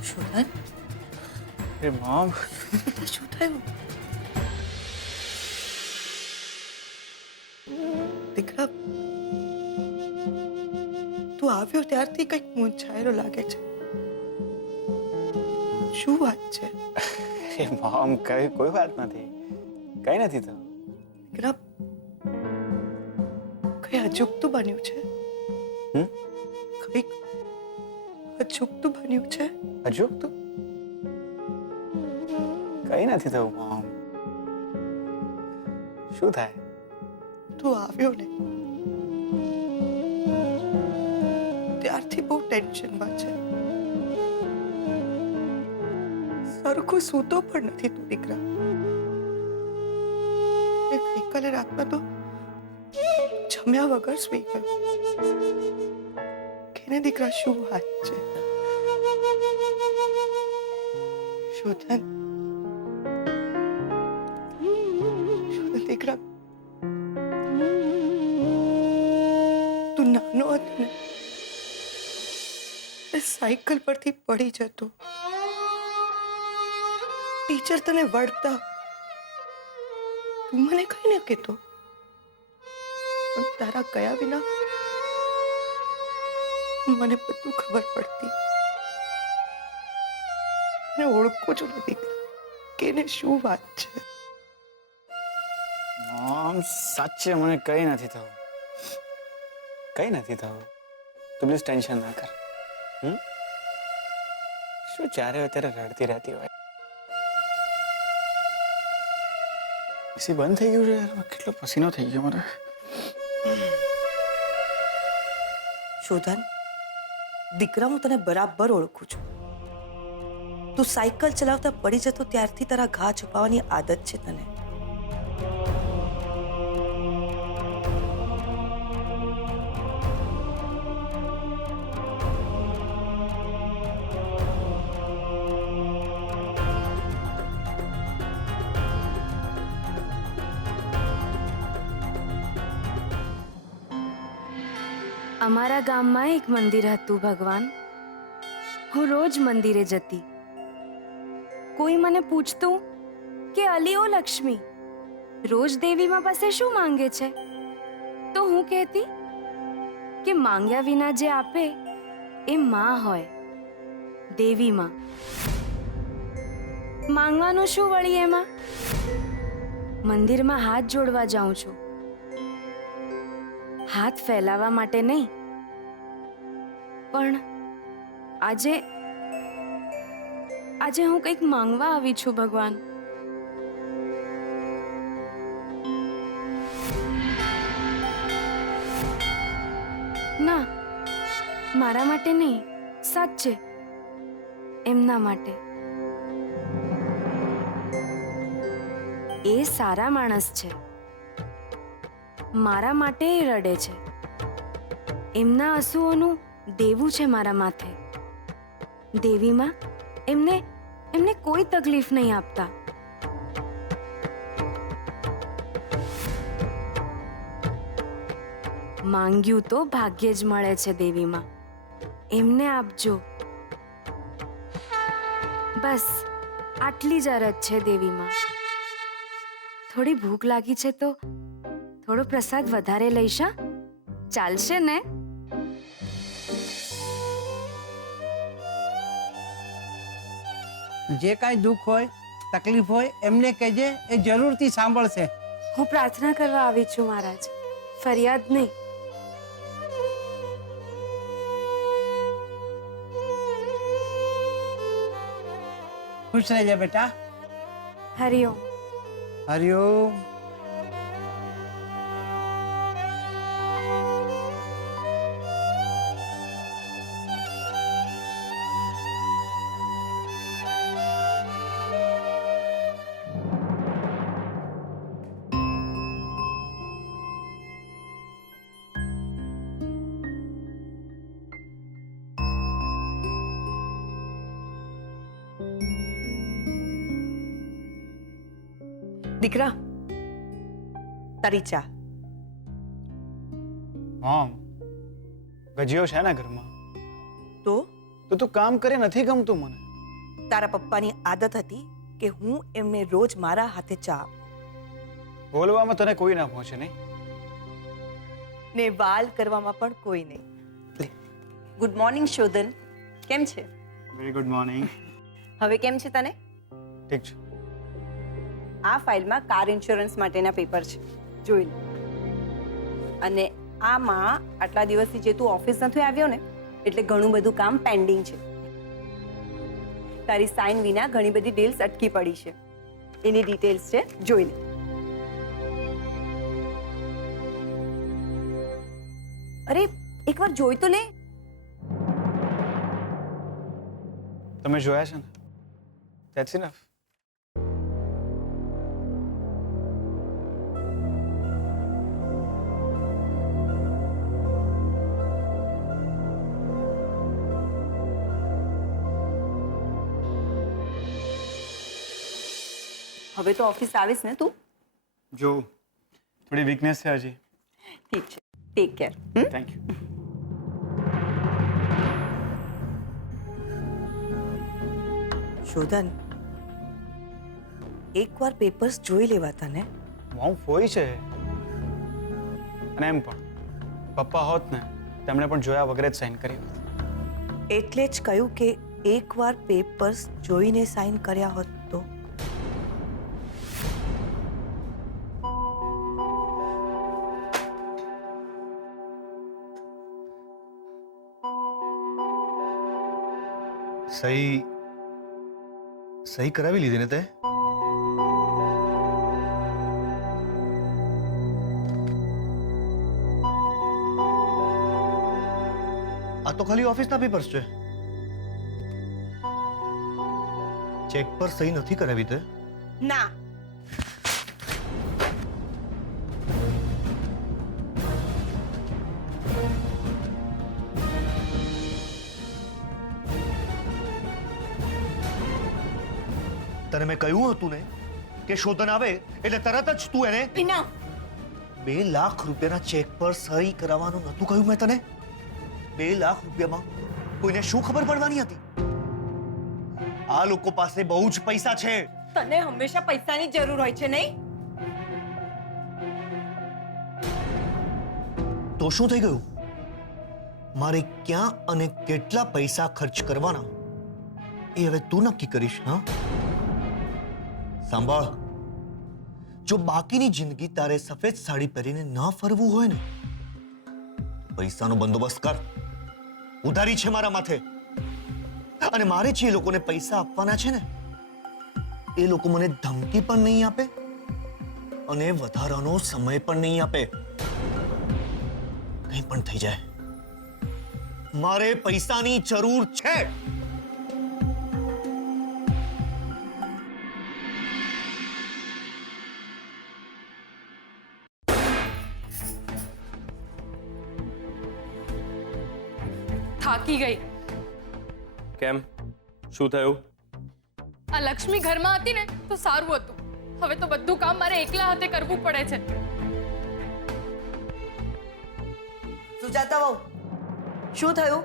શોધન, એ મોમ, શું થયું? દીકરા, તું આવ્યો ત્યારથી કંઈક મૂંઝાયેલો લાગે છે. શું વાત છે? એ મોમ, કોઈ વાત નથી, કઈ નથી થયું. દીકરા, કઈ અજુગતું બન્યું છે. કઈક અજુગતું બન્યું છે. અજુગતું? કઈ નથી થયું મોમ. શું થાય? તું આવ્યો ને ત્યારથી બહુ ટેન્શનમાં છે. સરખું સૂતો પણ નથી તું દીકરા. ગઈકાલે રાતમાં તો જમ્યા વગર સૂઈ ગયો. કેને દીકરા, શું વાત છે? શોધન, દીકરા, તું નાનો હતો ને, સાયકલ પરથી પડી જતો, ટીચર તને વળતા, તું મને કઈ ન કહેતો, પણ તારા ગયા વિના મને બધું ખબર પડતી. અને ઓળખું છું ને દીકરા કે એને શું વાત છે. મોમ સાચે મને કંઈ નથી થયું, કંઈ નથી થયું. તું પ્લીઝ ટેન્શન ના કર. શું ચારે અત્યારે રડતી રહેતી હોય? એસી બંધ થઈ ગયું છે યાર, કેટલો પસીનો થઈ ગયો મારે. શોધન, દીકરા હું તને બરાબર ઓળખું છું. તું સાયકલ ચલાવતા પડી જતો ત્યારથી તારા ઘા છુપાવવાની આદત છે તને. અમારા ગામમાં એક મંદિર હતું ભગવાન. હું રોજ મંદિરે જતી. કોઈ મને પૂછતું કે અલી ઓ લક્ષ્મી, રોજ દેવીમાં પાસે શું માંગે છે? તો હું કહેતી કે માંગ્યા વિના જે આપે એ માં હોય, દેવીમાં. માંગવાનું શું વળી એમાં? મંદિરમાં હાથ જોડવા જાઉં છું, હાથ ફેલાવા માટે નહીં. પણ આજે હું કંઈક માંગવા આવી છું ભગવાન. ના, મારા માટે નહીં, સાચે એમના માટે. એ સારા માણસ છે, મારા માટે એ રડે છે. એમના આંસુઓનું દેવું છે મારા માથે. દેવીમાં એમને કોઈ તકલીફ નહીં આપતા. માંગ્યું તો ભાગ્યે જ મળે છે દેવીમાં. એમને આપજો. બસ આટલી જ અરજ છે દેવીમાં. થોડી ભૂખ લાગી છે તો થોડો પ્રસાદ વધારે લઈશ. ચાલશે ને? જે કાંઈ દુઃખ હોય, તકલીફ હોય એમને કહેજે, એ જરૂરથી સાંભળશે. હું પ્રાર્થના કરવા આવી છું મહારાજ, ફરિયાદ નહીં. ખુશ રહેજે બેટા. હરિઓમ. હરિઓમ. દીકરા, તારી ચા. મોમ, ગજીયો છે ને ઘરમાં? તો તું કામ કરે નથી ગમતું મને. તારા પપ્પાની આદત હતી કે હું એમને રોજ મારા હાથે ચા આપું. બોલવામાં તને કોઈ ના પહોંચે નહીં ને વાલ કરવામાં પણ કોઈ નહીં. ગુડ મોર્નિંગ શોધન, કેમ છે? Very good morning. હવે કેમ છે તને? ઠીક છે. આ ફાઇલમાં કાર ઇન્સ્યોરન્સ માટેના પેપર છે, જોઈ લે. અને આમાં આટલા દિવસથી જે તું ઓફિસ નથી આવ્યો ને, એટલે ઘણું બધું કામ પેન્ડિંગ છે. તારી સાઇન વિના ઘણી બધી ડીલ્સ અટકી પડી છે. એની ડિટેલ્સ છે, જોઈ લે. અરે એકવાર જોઈ તો લે. તમે જોયા છે ને? That's enough. હવે તો ઓફિસ આવીશ ને તું? જો થોડી વીકનેસ છે હજી. ઠીક છે, take care. Thank you. Shodhan, એકવાર પેપર્સ જોઈ લેવાતા ને. મોમ ફોઈ છે. અને એમ પણ પપ્પા હોત ને તેમણે પણ જોયા વગર જ સાઈન કરી હોત. એટલે જ કહ્યું કે એકવાર પેપર્સ જોઈને સાઈન કર્યા હોત તો? સહી કરાવી લીધી ને તે? આ તો ખાલી ઓફિસના પેપર્સ છે. ચેક પર સહી નથી કરાવી તે? ના. તને મેં કહ્યું હતું ને કે શોધન આવે એટલે તરત જ તું એને ઇનફ. 2 લાખ રૂપિયાના ચેક પર સહી કરાવવાનું નતું કહ્યું મેં તને? 2 લાખ રૂપિયામાં કોઈને શું ખબર પડવાની હતી? આ લોકો પાસે બહુ જ પૈસા છે. તને હંમેશા પૈસાની જરૂર હોય છે નહીં? તો શું થઈ ગયું? મારે ક્યાં અને કેટલા પૈસા ખર્ચ કરવાના એ હવે તું નક્કી કરીશ. હા, સાંભળ, જો બાકીની જિંદગી તારે સફેદ સાડી પહેરીને ન ફરવું હોય ને, પૈસાનો બંદોબસ્ત કર. ઉધારી છે મારા માથે, અને મારે જે લોકોને પૈસા આપવાના છે ને, એ લોકો મને ધમકી પણ નહીં આપે અને વધારાનો સમય પણ નહીં આપે. કંઈ પણ થઈ જાય, મારે પૈસાની જરૂર છે. થાકી ગઈ. કેમ, શું થયું? આ લક્ષ્મી ઘરમાં હતી ને તો સારું હતું. હવે તો બધું કામ મારે એકલા હાથે કરવું પડે છે. સુજાતા વહુ, શું થયું?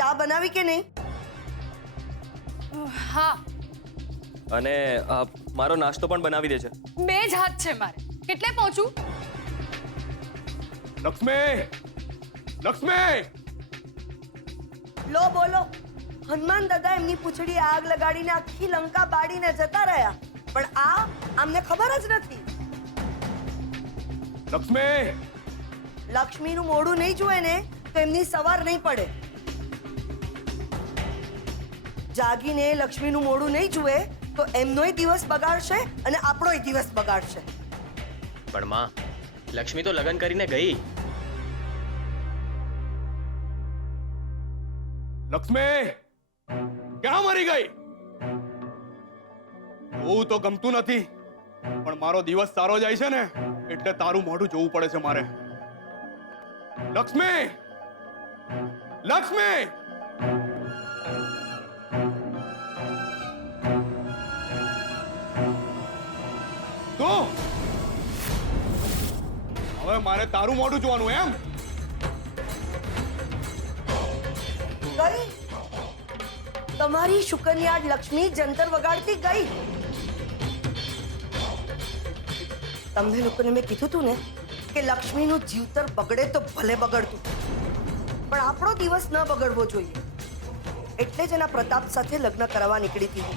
ચા બનાવી કે નહીં? હા, અને મારો નાસ્તો પણ બનાવી દે છે. 2 જ હાથ છે મારે. કેટલે પહોંચું? લક્ષ્મી! લક્ષ્મી! લો બોલો. હનુમાન દાદા એમની પૂંછડી આગ લગાડીને આખી લંકા બાળીને જતા રહ્યા, પણ આ આમને ખબર જ નથી. લક્ષ્મી! લક્ષ્મીનું મોઢું નહીં જુએ ને તો એમની સવાર નહીં પડે. જાગીને લક્ષ્મીનું મોઢું નહીં જુએ તો એમનોય દિવસ બગાડશે અને આપણોય દિવસ બગાડશે. પણ માં, લક્ષ્મી તો લગ્ન કરીને ગઈ. લક્ષ્મી ક્યાં મરી ગઈ? બહુ તો ગમતું નથી, પણ મારો દિવસ સારો જાય છે ને એટલે તારું મોઢું જોવું પડે છે મારે. લક્ષ્મી! લક્ષ્મી! તું હવે મારે તારું મોઢું જોવાનું એમ? ગઈ તમારી શુકનિયાળ લક્ષ્મી જંતર વગાડતી ગઈ. તમને લોકોને મેં કીધું તું ને કે લક્ષ્મીનું જીવતર બગડે તો ભલે બગડતું, પણ આપણો દિવસ ન બગડવો જોઈએ. એટલે જ એના પ્રતાપ સાથે લગ્ન કરવા નીકળી હતી.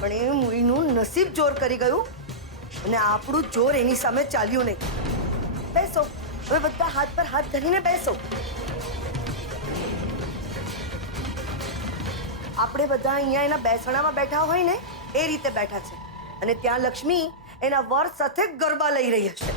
પણ એ મુઈનું નસીબ જોર કરી ગયું અને આપણું જોર એની સામે ચાલ્યું નહીં. બેસો, હવે બધા હાથ પર હાથ ધરીને બેસો. આપણે બધા અહીંયા એના બેસણામાં બેઠા હોય ને એ રીતે બેઠા છે, અને ત્યાં લક્ષ્મી એના વર સાથે ગરબા લઈ રહી હશે.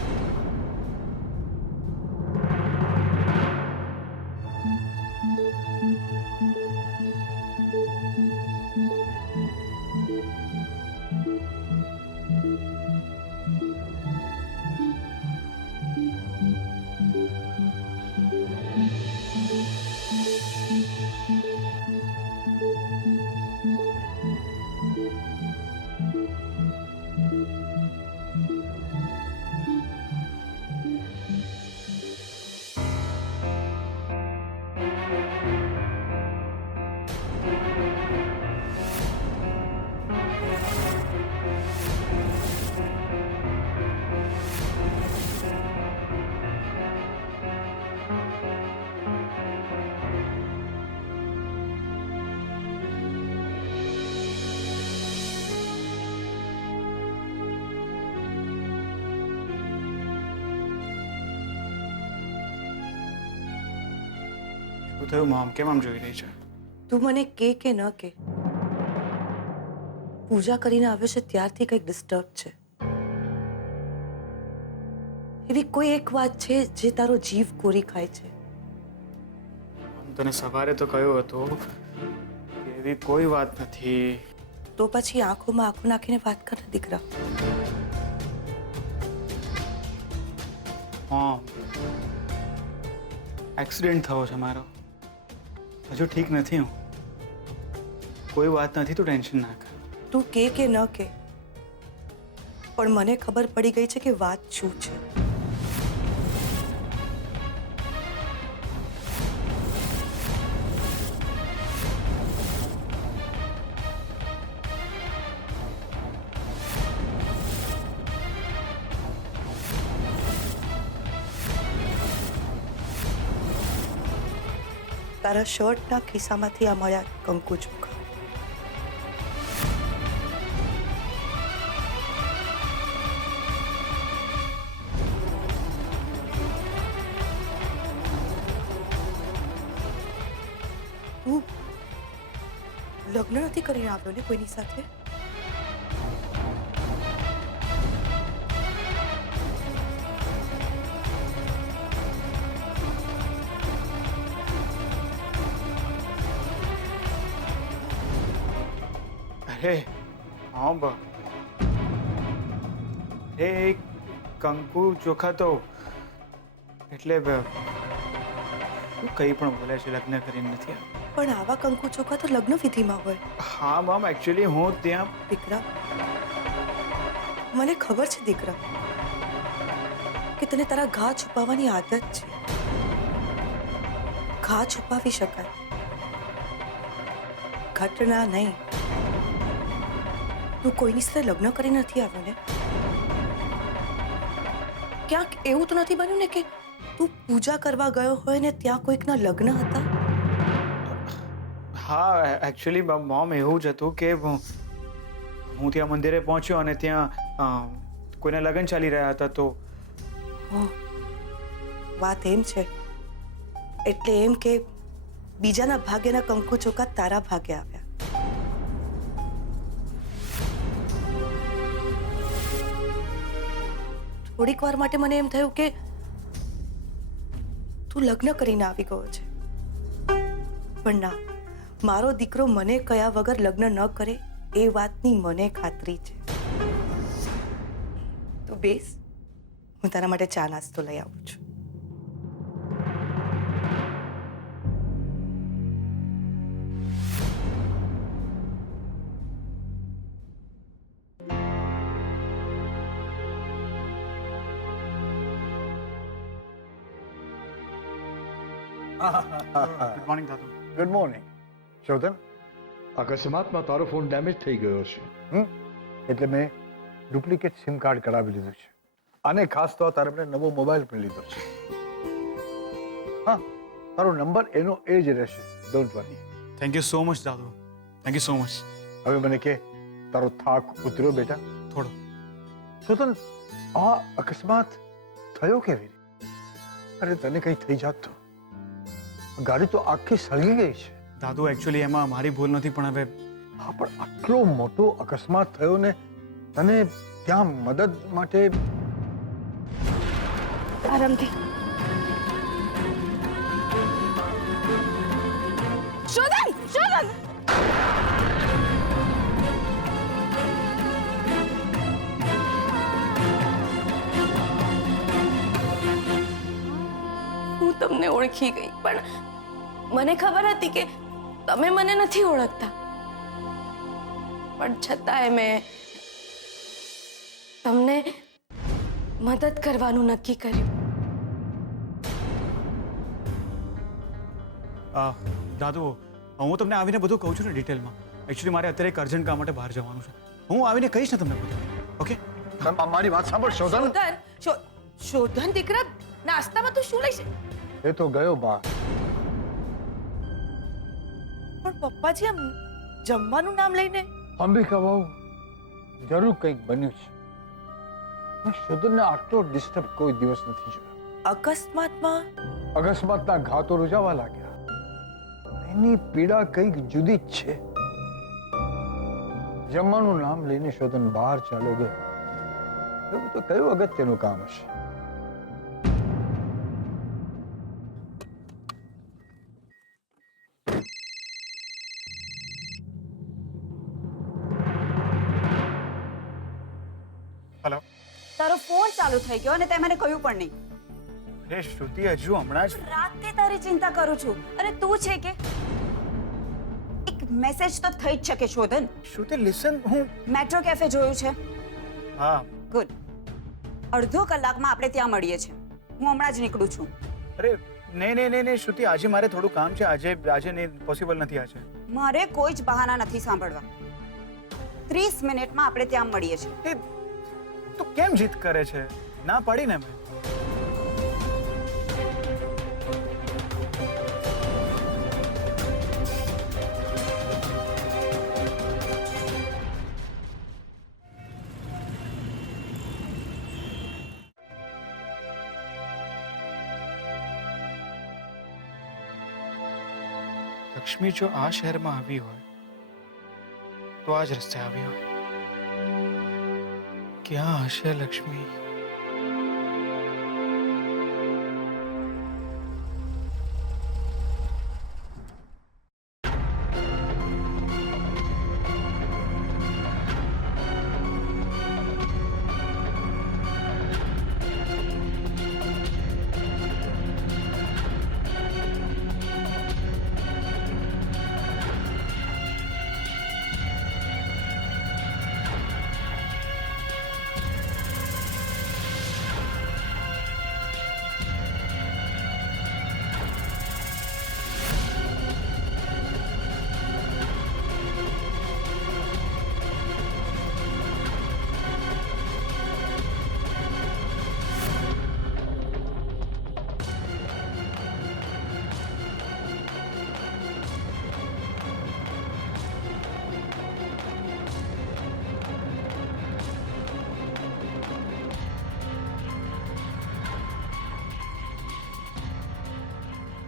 શું થયું મોમ? કેમ આમ જોઈ રહી છે? તું મને કે ન કે પૂજા કરીને આવ્યો છે ત્યારથી કંઈક ડિસ્ટર્બ છે. એવી કોઈ એક વાત છે જે તારો જીવ કોરી ખાય છે? તને સવારે તો કહ્યું હતું કે એવી કોઈ વાત નથી. તો પછી આંખોમાં આંખો નાખીને વાત કર ને દીકરા. હા, એક્સિડન્ટ થયો છે મારો. હજુ ઠીક નથી હું. કોઈ વાત નથી, તું ટેન્શન ના કર. તું કે ન કે પણ મને ખબર પડી ગઈ છે કે વાત શું છે. તારા શર્ટના ખિસ્સામાંથી આ મળ્યા કંકુ ચોખા. તું લગ્ન નથી કરીને આવ્યો ને કોઈની સાથે? અરે હા બા, એ કંકુ ચોખા તો એટલે તું કંઈ પણ બોલે છે, લગ્ન કરીને નથી આવ્યો. પણ આવા કંકુ ચોખા તો લગ્ન વિધિમાં હોય. હા મમ, એકચ્યુઅલી હું ત્યાં દીકરા, મને ખબર છે દીકરા કે તને તારા ઘા છુપાવવાની આદત છે. ઘા છુપાવી શકાય, ઘટના નહીં. તું કોઈની સાથે લગ્ન કરી નથી આવ્યો ને? ક્યાંક એવું તો નથી બન્યું ને કે તું પૂજા કરવા ગયો હોય ને ત્યાં કોઈકના લગ્ન હતા? હા, એકચ્યુઅલી મોમ એવું જ હતું કે હું ત્યાં મંદિરે પહોંચ્યો અને ત્યાં કોઈના લગ્ન ચાલી રહ્યા હતા. તો વાત એમ છે, એટલે એમ કે બીજાના ભાગ્યના કંકુ ચોખા તારા ભાગે આવ્યા. થોડીક વાર માટે મને એમ થયું કે તું લગ્ન કરીને આવી ગયો છે, પણ ના, મારો દીકરો મને કયા વગર લગ્ન ન કરે એ વાતની મને ખાતરી છે. તું બેસ, હું તારા માટે ચા નાસ્તો લઈ આવું છું. ગુડ મોર્નિંગ દાદુ. Good morning. શોધન, અકસ્માતમાં તારો ફોન ડેમેજ થઈ ગયો છે. એટલે મેં ડુપ્લિકેટ સિમ કાર્ડ કઢાવી લીધું છે. અને ખાસ તો તારે મેં નવો મોબાઈલ પણ લીધો છે. હા, તારો નંબર એનો એ જ રહેશે. Don't worry. Thank you so much દાદુ, થેન્ક યુ સો મચ. હવે મને કે, તારો થાક ઉતર્યો બેટા? થોડો. શોધન, આ અકસ્માત થયો કેવી રીતે? અરે તને કંઈ થઈ જાત તો ગાડી તો આખી સળગી ગઈ છે. દાદુ, એકચ્યુઅલી એમાં મારી ભૂલ નથી, પણ હવે હા, પણ આટલો મોટો અકસ્માત થયો ને તને ત્યાં મદદ માટે આરામથી. શોધન, શોધન! હું તમને ઓળખી ગઈ, પણ મને ખબર હતી કે તમે મને નથી ઓળખતા. પણ છતાંય મેં તમને મદદ કરવાનું નક્કી કર્યું. દાદુ, હું તમને આવીને બધું કહું છું ને ડિટેલમાં. એકચ્યુઅલી મારે અત્યારે એક અર્જન્ટ કામ માટે બહાર જવાનું છે. હું આવીને કહીશ ને તમને બધું. ઓકે? મારી વાત સાંભળ શોધન. શોધન દીકરા, નાસ્તામાં તું શું લઈશ? એ તો ગયો બા. પણ પપ્પાજી આમ જમવાનું નામ લઈને. અંબિકા બહુ જરૂર કંઈક બન્યું છે. મેં શોધનને આટલો ડિસ્ટર્બ કોઈ દિવસ નથી જોયો. અકસ્માતમાં અકસ્માતના ઘા તો રૂજાવા લાગ્યા. એની પીડા કંઈક જુદી જ છે. જમવાનું નામ લઈને શોધન બહાર ચાલ્યો ગયો. એવું તો કયું અગત્યનું કામ હશે? હેલો. તારો ફોન ચાલુ થઈ ગયો અને તે મને કહ્યું પણ નહીં. અરે શ્રુતિ, હજુ હમણાં જ રાતથી તારી ચિંતા કરું છું અને તું છે કે એક મેસેજ તો થઈ જ શકે શોધન. શ્રુતિ લિસન, હું મેટ્રો કેફે જોયું છે? હા. ગુડ. અડધો કલાકમાં આપણે ત્યાં મળીએ છીએ. હું હમણાં જ નીકળું છું. અરે નહીં શ્રુતિ, આજે મારે થોડું કામ છે. આજે નહીં, પોસિબલ નથી આજે. મારે કોઈ જ બહાના નથી સાંભળવા. 30 મિનિટમાં આપણે ત્યાં મળીએ છીએ. તું કેમ જીદ કરે છે? ના પાડીને મેં. લક્ષ્મી જો આ શહેરમાં આવી હોય તો આ જ રસ્તે આવી હોય. ક્યાં હશે લક્ષ્મી?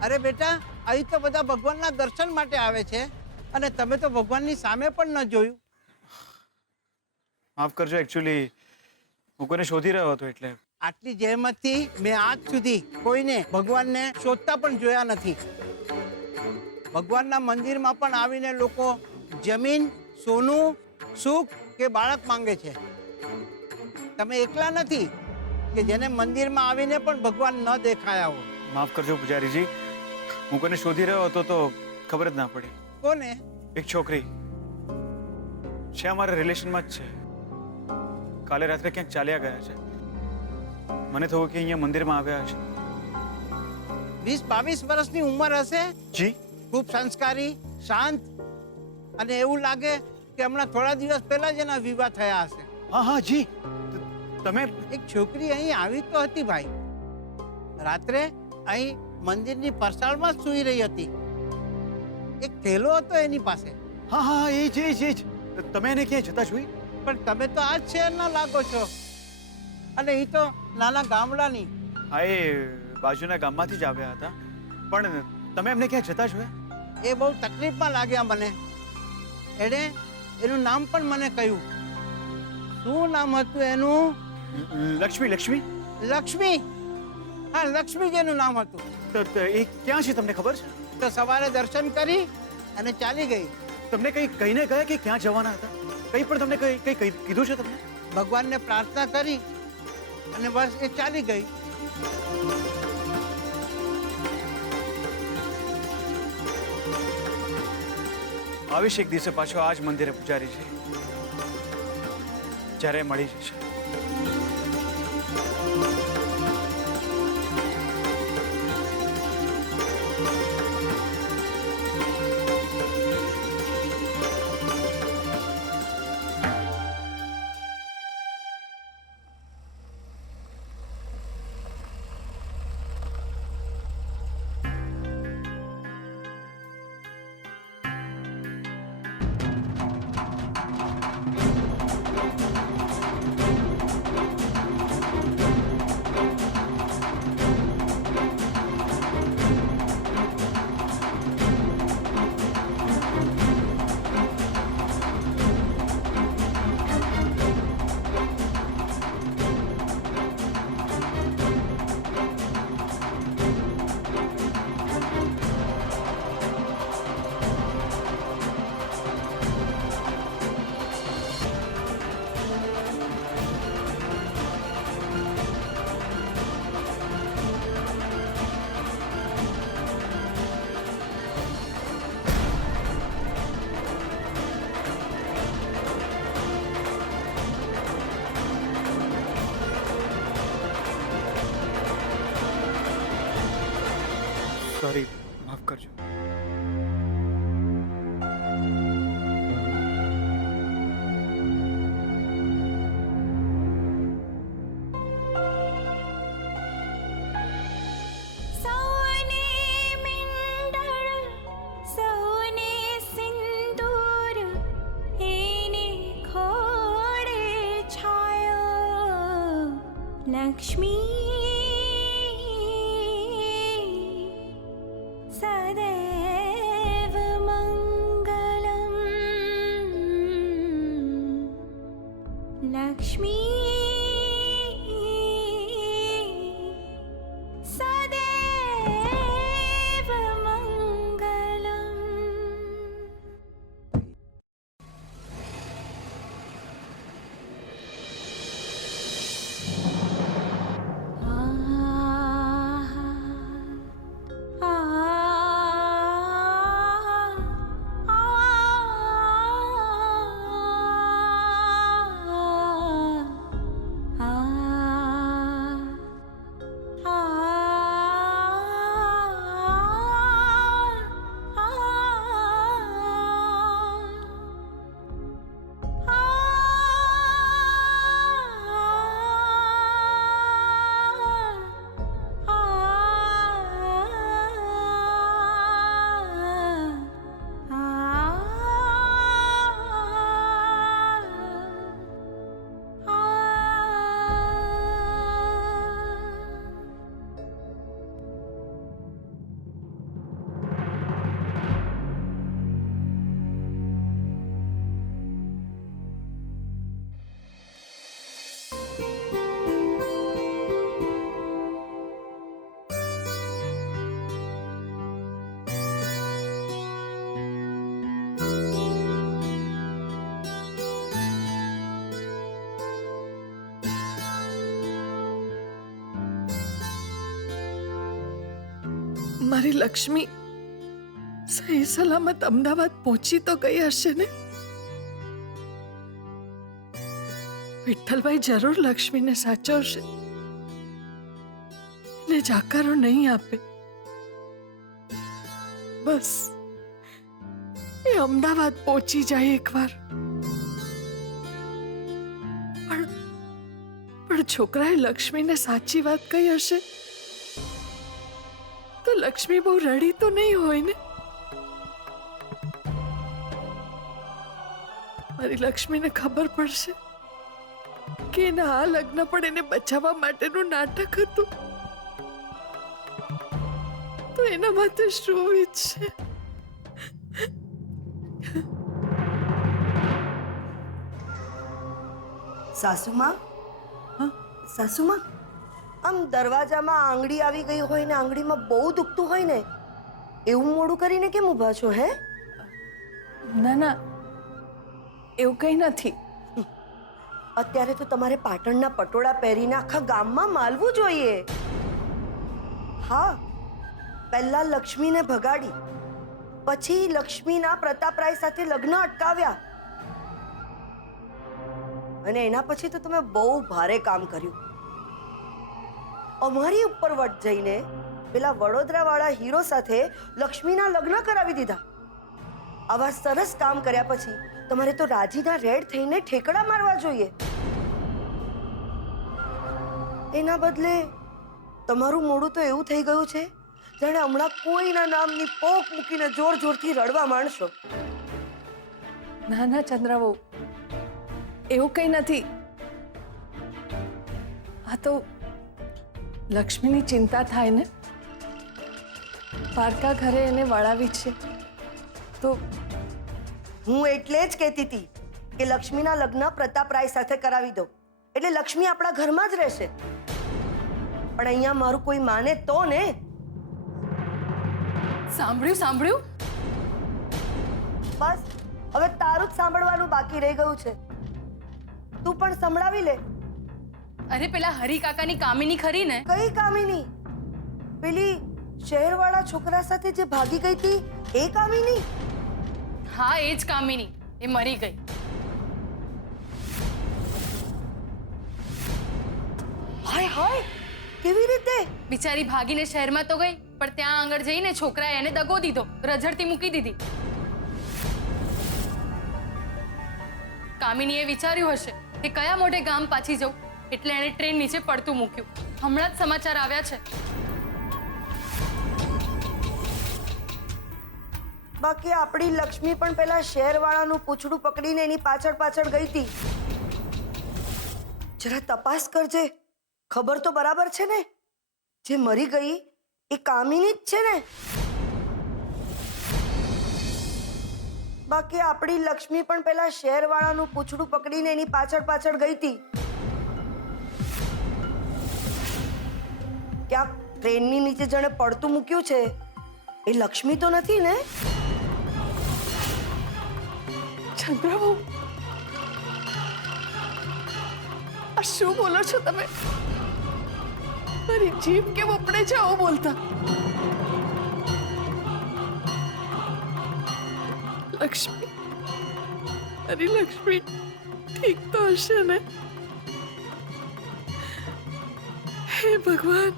અરે બેટા, અહીં તો બધા ભગવાનના દર્શન માટે આવે છે અને તમે તો ભગવાનની સામે પણ ન જોયું. માફ કરજો, એકચ્યુઅલી હું કોઈને શોધી રહ્યો હતો એટલે. આટલી જહેમતથી મેં આજ સુધી કોઈને ભગવાનને શોધતા પણ જોયા નથી. ભગવાનના મંદિરમાં પણ આવીને લોકો જમીન, સોનું, સુખ કે બાળક માંગે છે. તમે એકલા નથી કે જેને મંદિરમાં આવીને પણ ભગવાન ન દેખાયા હોય. માફ કરજો પૂજારીજી, હું કોઈને શોધી રહ્યો હતો તો ખબર જ ના પડી. કોને? એક છોકરી છે, અમારા રિલેશનમાં જ છે. કાલે રાત્રે ક્યાંક ચાલ્યા ગયા છે. મને થયું કે અહીંયા મંદિરમાં આવ્યા છે. 20-22 વર્ષની ઉંમર હશે. જી. ખૂબ સંસ્કારી, શાંત અને એવું લાગે કે હમણાં થોડા દિવસ પહેલા જ એના વિવાહ થયા હશે. હા જી. તમે એક છોકરી અહીં આવી તો હતી ભાઈ. રાત્રે અહીં મંદિરની પરસાળમાં જ સૂઈ રહી હતી. એક થેલો હતો એની પાસે. હા એ જ. તમે એને ક્યાંય જતા જોઈ? પણ તમે તો આ જ શહેરના લાગો છો અને એ તો નાના ગામડાની. હા, એ બાજુના ગામમાંથી જ આવ્યા હતા. પણ તમે એમને ક્યાં જતા જોયા? એ બહુ તકલીફમાં લાગ્યા મને. એણે એનું નામ પણ મને કહ્યું. શું નામ હતું એનું? લક્ષ્મી. હા, લક્ષ્મી જેનું નામ હતું. તો એ ક્યાં છે તમને ખબર છે? તો સવારે દર્શન કરી અને ચાલી ગઈ. તમને કઈ કહીને ગયા કે ક્યાં જવાના હતા? કઈ પણ તમને કઈ કીધું છે તમને? ભગવાનને પ્રાર્થના કરી અને બસ એ ચાલી ગઈ. આવીશ એક દિવસે પાછો આ જ મંદિરે પૂજારી છે, જ્યારે મળી જશે. સોરી, માફ કરજો. લક્ષ્મી સદૈવ મંગલમ લક્ષ્મી સદૈવ મંગલમ. મારી લક્ષ્મી સહી સલામત અમદાવાદ પહોંચી તો ગઈ હશે ને? વિઠ્ઠલભાઈ જરૂર લક્ષ્મીને સાચવશે, એને જાકારો નહીં આપે. બસ એ અમદાવાદ પહોંચી જાય એકવાર. પણ છોકરાએ લક્ષ્મીને સાચી વાત કહી હશે તો લક્ષ્મી બહુ રડી તો નહીં હોય ને? મારી લક્ષ્મીને ખબર પડશે કે એના આ લગ્ન પણ એને બચાવવા માટેનું નાટક હતું તો એના માટે શું ઈચ્છે? સાસુમાં, સાસુમાં, આમ દરવાજામાં આંગળી આવી ગઈ હોય ને આંગળીમાં બહુ દુખતું હોય ને એવું મોડું કરીને કેમ ઊભા છો? હે? ના ના, એવું કંઈ નથી. અત્યારે તો તમારે પાટણના પટોળા પહેરીને આખા ગામમાં માલવું જોઈએ. હા, પહેલા લક્ષ્મીને ભગાડી, પછી લક્ષ્મીના પ્રતાપરાય સાથે લગ્ન અટકાવ્યા અને એના પછી તો તમે બહુ ભારે કામ કર્યું. અમારી ઉપર વટ જઈને પેલા વડોદરાવાળા હીરો સાથે લક્ષ્મીના લગ્ન કરાવી દીધા. આવા સરસ કામ કર્યા પછી તમારે તો રાજીના રેડ થઈને ઠેકડા મારવા જોઈએ. એના બદલે તમારું મોઢું તો એવું થઈ ગયું છે જાણે હમણાં કોઈના નામની પોક મૂકીને જોર જોરથી રડવા માંડશો. ના ના ચંદ્રાબહુ, એવું કંઈ નથી. આ તો લક્ષ્મીની ચિંતા થાય ને. પારકા ઘરે એને વળાવી છે તો હું એટલે જ કહેતી હતી કે લક્ષ્મીના લગ્ન પ્રતાપરાય સાથે કરાવી દો એટલે લક્ષ્મી આપણા ઘરમાં જ રહેશે. પણ અહીંયા મારું કોઈ માને તો ને. સાંભળ્યું સાંભળ્યું? બસ હવે તારું જ સાંભળવાનું બાકી રહી ગયું છે. તું પણ સંભળાવી લે. અરે પેલા હરી કાકાની કામિની ખરી ને? કઈ કામિની? પેલી શહેરવાળા છોકરા સાથે જે ભાગી ગઈ હતી એ કામિની? હા, એ જ કામિની. એ મરી ગઈ. હાય હાય, કેવી રીતે? બિચારી ભાગીને શહેરમાં તો ગઈ પણ ત્યાં આગળ જઈને છોકરાએ એને દગો દીધો, રઝળતી મૂકી દીધી. કામિનીએ વિચાર્યું હશે કે કયા મોઢે ગામ પાછી જવું, એટલે એણે ટ્રેન નીચે પડતું મૂક્યું. હમણાં જ સમાચાર આવ્યા છે. બાકી આપણી લક્ષ્મી પણ પેલા શહેરવાળાનું પૂંછડું પકડીને એની પાછળ પાછળ ગઈ હતી. જરા તપાસ કરજે, ખબર તો બરાબર છે ને, જે મરી ગઈ એ કામિની જ છે ને. બાકી આપણી લક્ષ્મી પણ પેલા શહેરવાળાનું પૂંછડું પકડીને એની પાછળ પાછળ ગઈ હતી. ક્યાંક ટ્રેનની નીચે જેણે પડતું મૂક્યું છે એ લક્ષ્મી તો નથી ને? ચંદ્રબહુ, આ શું બોલો છો તમે? મારી જીભ કેમ ઉપડે છે આવું બોલતા? લક્ષ્મી, અરે લક્ષ્મી ઠીક તો હશે ને? હે ભગવાન,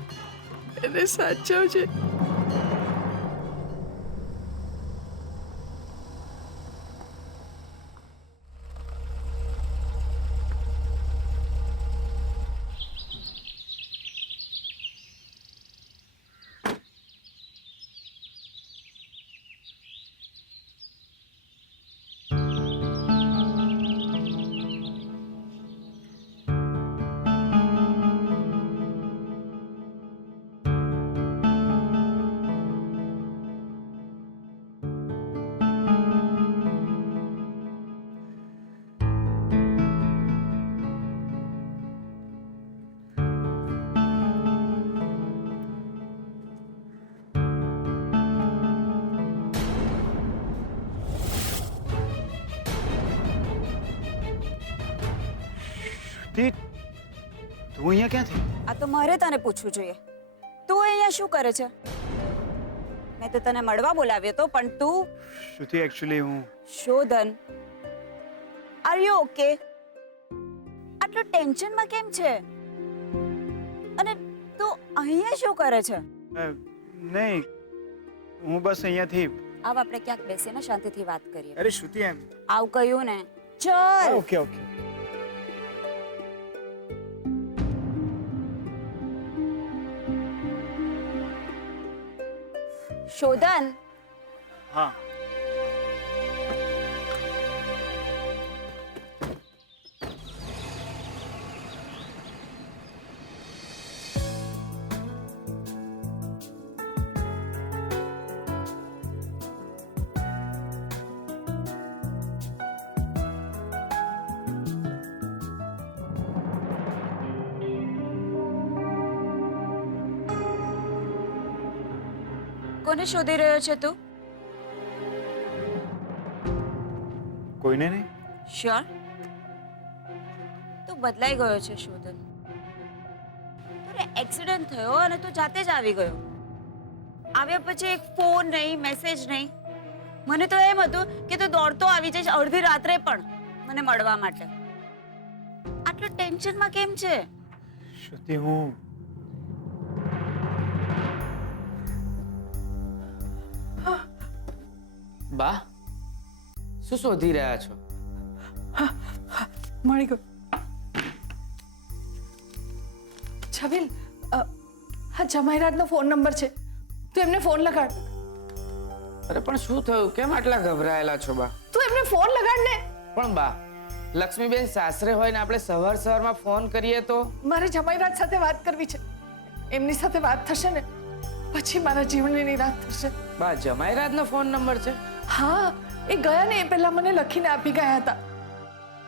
એને સાચવજે. તું અહીંયા ક્યાંથી? આ તો મારે તને પૂછવું જોઈએ. તું અહીંયા શું કરે છે? મેં તો તને મળવા બોલાવ્યો તો, પણ તું... શ્રુતિ, એકચ્યુઅલી હું... શોધન, આર યુ ઓકે? આટલું ટેન્શનમાં કેમ છે? અને તું અહીંયા શું કરે છે? નહીં, હું બસ અહીંયાથી... આવ આપણે ક્યાંક બેસીને શાંતિથી વાત કરીએ. અરે શ્રુતિ, એમ... આવ કહ્યું ને. ચલ. Okay okay. શોધન. હા. કોને શોધી રહ્યો છે તું? કોઈને નહીં. શ્યોર? તું બદલાઈ ગયો છે શોધન. તારે એક્સિડન્ટ થયો અને તું જાતે જ આવી ગયો. આવ્યા પછી એક ફોન નહીં, મેસેજ નહીં. મને તો એમ હતું કે તું દોડતો આવી જઈશ અડધી રાત્રે પણ મને મળવા માટે. આટલું ટેન્શનમાં કેમ છે? શ્રુતિ, હું... બા, શું શોધી રહ્યા છો? મળી ગયો. છબીલ, હા જમાઈરાજનો ફોન નંબર છે, તું એમને ફોન લગાડ. અરે પણ શું થયું? કેમ આટલા ગભરાયેલા છો બા? તું એમને ફોન લગાડ ને. પણ બા, લક્ષ્મીબેન સાસરે હોય ને આપણે સવારમાં ફોન કરીએ તો? મારે જમાઈરાજ સાથે વાત કરવી છે. એમની સાથે વાત થશે ને પછી મારા જીવનની નિરાશ થશે. બા, જમાઈરાજનો ફોન નંબર છે? હા, એ ગયા ને એ પહેલા મને લખીને આપી ગયા હતા.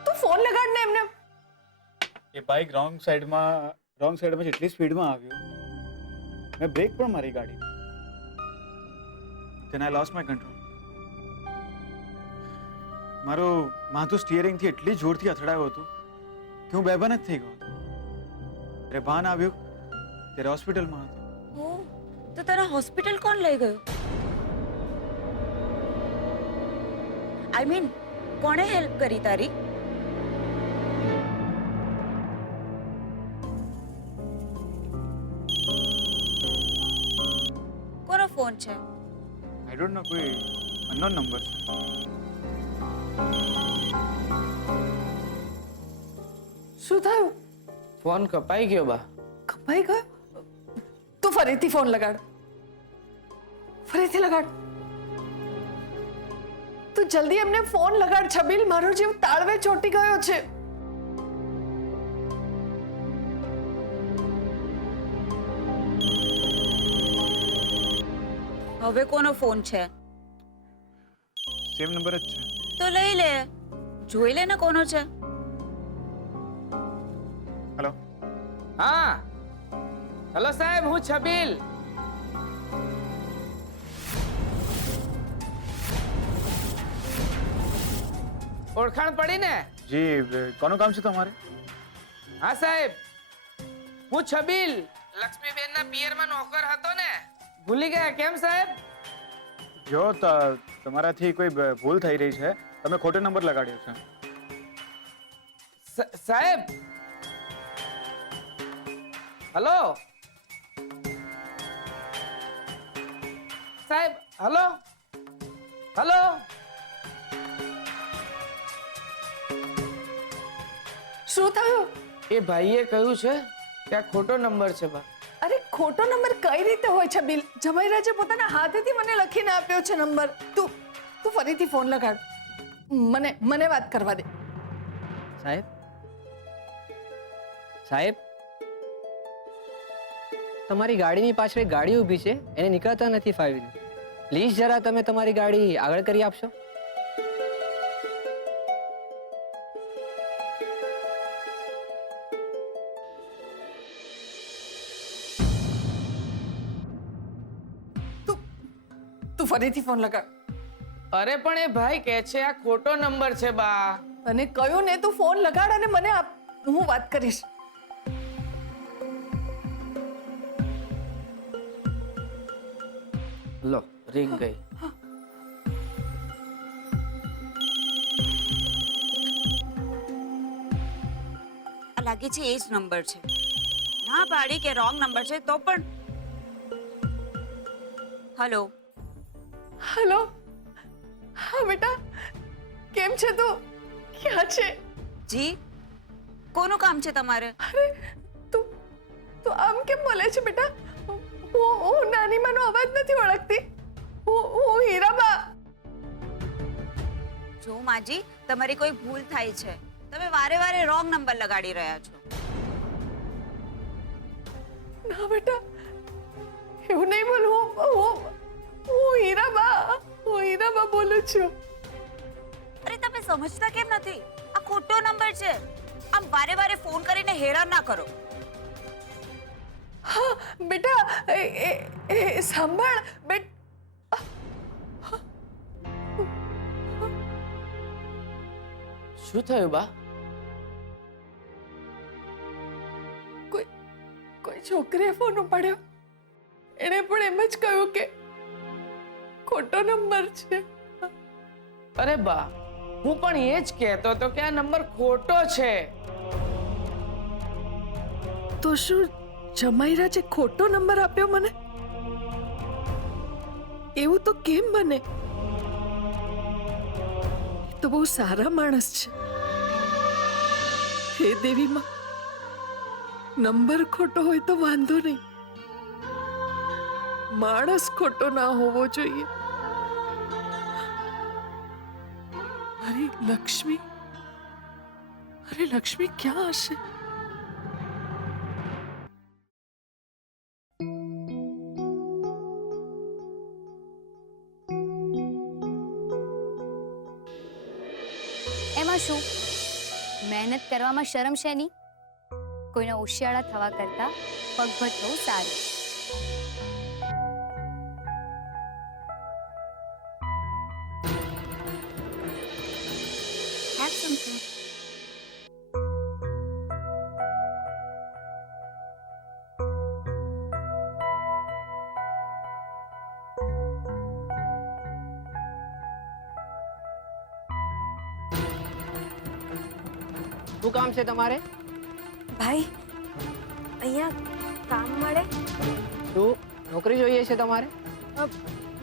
તું ફોન લગાડ ને એમને. એ બાઇક રોંગ સાઈડમાં જેટલી સ્પીડમાં આવ્યો, મેં બ્રેક પણ મારી ગાડી. then I lost my control. મારું માથું સ્ટીયરિંગથી એટલી જોરથી અથડાયું હતું કે હું બેભાન જ થઈ ગયો હતો. ત્યારે ભાન આવ્યું ત્યારે હોસ્પિટલમાં હતો. ઓ, તો તને હોસ્પિટલ કોણ લઈ ગયું? આઈ મીન, કોણે હેલ્પ કરી તારી? ફોન છે? આઈ ડોન્ટ નો, કોઈ અનનોન નંબર છે. શું થયું? ફોન કપાઈ ગયો બા. કપાઈ ગયો? તું ફરીથી ફોન લગાડ, ફરીથી લગાડ. તું જલ્દી એમને ફોન લગાડ છબીલ, મારો જીવ તાળવે ચોંટી ગયો છે. હવે કોનો ફોન છે? સેમ નંબર જ છે. તો લઈ લે, જોઈ લે ને કોનો છે. હેલો. હા હેલો સાહેબ, હું છબીલ. ઓળખાણ પડી ને? જી, કોનું કામ છે તમારે? હા સાહેબ, હું છબીલ, લક્ષ્મીબેનના પિયરમાં નોકર હતો ને. ભૂલી ગયા કેમ સાહેબ? જો તમારાથી કોઈ ભૂલ થઈ રહી છે, તમે ખોટો નંબર લગાડ્યો છે. સાહેબ હલો સાહેબ, હલો હલો. શું થયું? એ ભાઈએ કહ્યું છે કે આ ખોટો નંબર છે બા. અરે ખોટો નંબર કઈ રીતે હોય છબીલ? જમાઈરાજે પોતાના હાથેથી મને લખીને આપ્યો છે નંબર. તું ફરીથી ફોન લગાડ, મને વાત કરવા દે. સાહેબ, સાહેબ, તમારી ગાડીની પાછળ એક ગાડી ઊભી છે, એને નીકળતા નથી ફાવી રહ્યું. પ્લીઝ જરા તમે તમારી ગાડી આગળ કરી આપશો. તું ફરીથી ફોન લગાડ. અરે પણ એ ભાઈ કહે છે આ ખોટો નંબર છે બા. તને કહ્યું ને, તું ફોન લગાડ અને મને આપ, હું વાત કરીશ. લો રિંગ ગઈ. લાગે છે એ જ નંબર છે. ના પાડી કે રોંગ નંબર છે તો પણ. હેલો. હેલો. હા બેટા, કેમ છે તું? ક્યાં છે? જી, કોનું કામ છે તમારે? અરે તું આમ કેમ બોલે છે બેટા? હું નાની માનો અવાજ નથી ઓળખતી. હું હીરાબા. જો માજી, તમારી કોઈ ભૂલ થાય છે. તમે વારે વારે રોંગ નંબર લગાડી રહ્યા છો. ના બેટા, એવું નહીં બોલું. હું હીરાબા બોલું છું. અરે તમે સમજતા કેમ નથી? આ ખોટો નંબર છે. આમ વારે વારે ફોન કરીને હેરાન ના કરો. હા બેટા, એ સાંભળ બેટ. શું થયું બા? કોઈ છોકરીએ ફોન ઉપાડ્યો. એણે પણ એમ જ કહ્યું કે ખોટો નંબર છે. અરે બા, હું પણ એ જ કહેતો હતો કે આ નંબર ખોટો છે. તો શું જમાઈરાજે ખોટો નંબર આપ્યો મને? એવું તો કેમ બને? એ તો બહુ સારા માણસ છે. હે દેવી માં, નંબર ખોટો હોય તો વાંધો નહીં, માણસ ખોટો ના હોવો જોઈએ. અરે લક્ષ્મી ક્યાં હશે? એમાં શું, મહેનત કરવામાં શરમ છે નહીં. કોઈના હોશિયાળા થવા કરતા પગભર થવું સારું. Have something. શું કામ છે તમારે? ભાઈ, અહીંયા કામ મળે? શું નોકરી જોઈએ છે તમારે?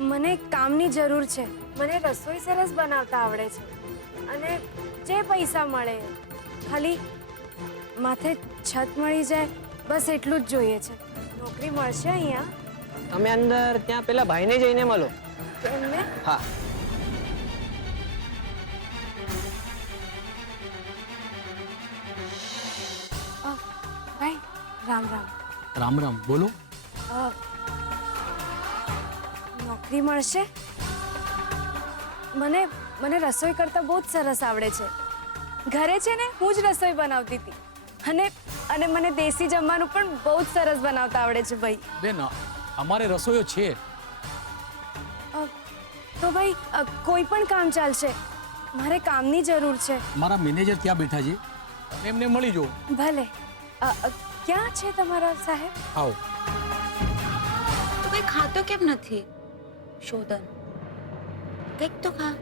મને કામની જરૂર છે. મને રસોઈ સરસ બનાવતા આવડે છે અને જે પૈસા મળે ખાલી માથે છત મળી જાય બસ એટલું જ જોઈએ છે. નોકરી મળશે અહીંયા? તમે અંદર ત્યાં પેલા ભાઈને જઈને મળો. એમને? હા. ભાઈ રામ રામ. રામ રામ, બોલો. નોકરી મળશે? મને મને રસોઈ કરતા બહુ જ સરસ આવડે છે. ઘરે છે ને હું જ રસોઈ બનાવતી હતી અને મને દેશી જમવાનું પણ બહુ જ સરસ બનાવતા આવડે છે ભાઈ. બેન, અમારે રસોઈયો છે. તો ભાઈ કોઈ પણ કામ ચાલશે. મારે કામની જરૂર છે. મારા મેનેજર ત્યાં બેઠા છે, એમને મળી જો. ભલે. ક્યાં છે તમારા સાહેબ? આવો. તું કઈ ખાતો કેમ નથી શોધન? કંઈક તો ખા.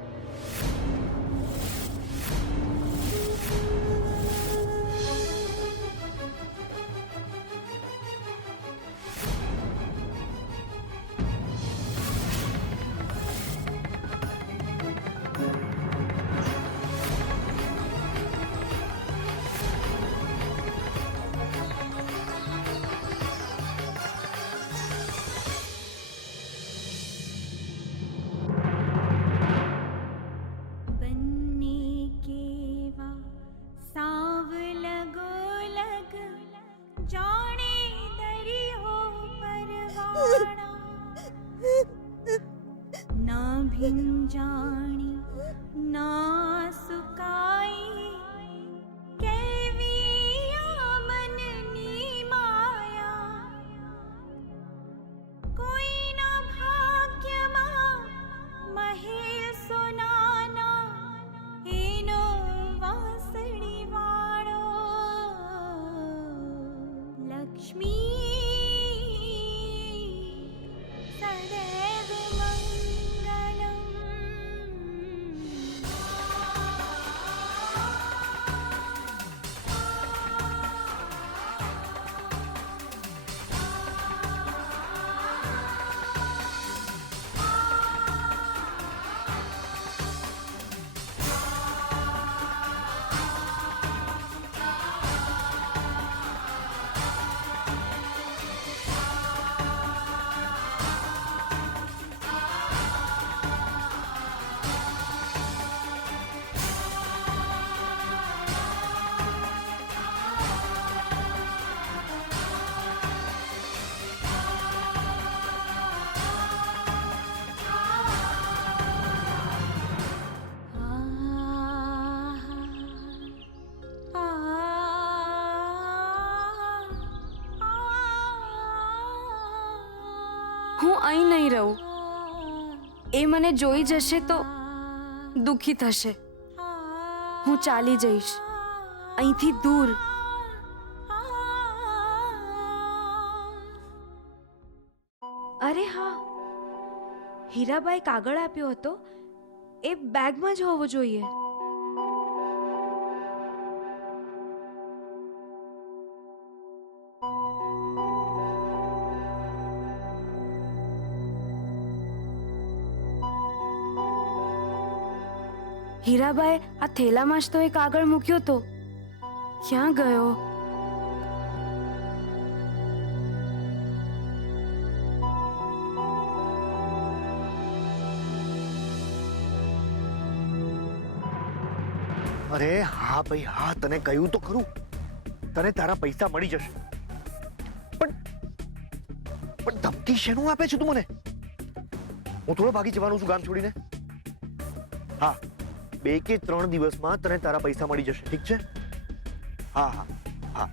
હું અહીં નહીં રહું. એ મને જોઈ જશે તો દુખી થશે. હું ચાલી જઈશ અહીંથી દૂર. અરે હા, હીરાબાઈ કાગળ આપ્યો હતો એ બેગમાં જ હોવો જોઈએ. હીરાબાઈ આ થેલામાં જ તો એક કાગળ મૂક્યો તો. ક્યાં ગયો? અરે હા ભાઈ હા, તને કહ્યું તો ખરું, તને તારા પૈસા મળી જશે. પણ ધમકી શેનું આપે છે તું મને? હું થોડો ભાગી જવાનું છું ગામ છોડીને. હા, 2 કે 3 દિવસમાં તને તારા પૈસા મળી જશે, ઠીક છે? હા હા હા.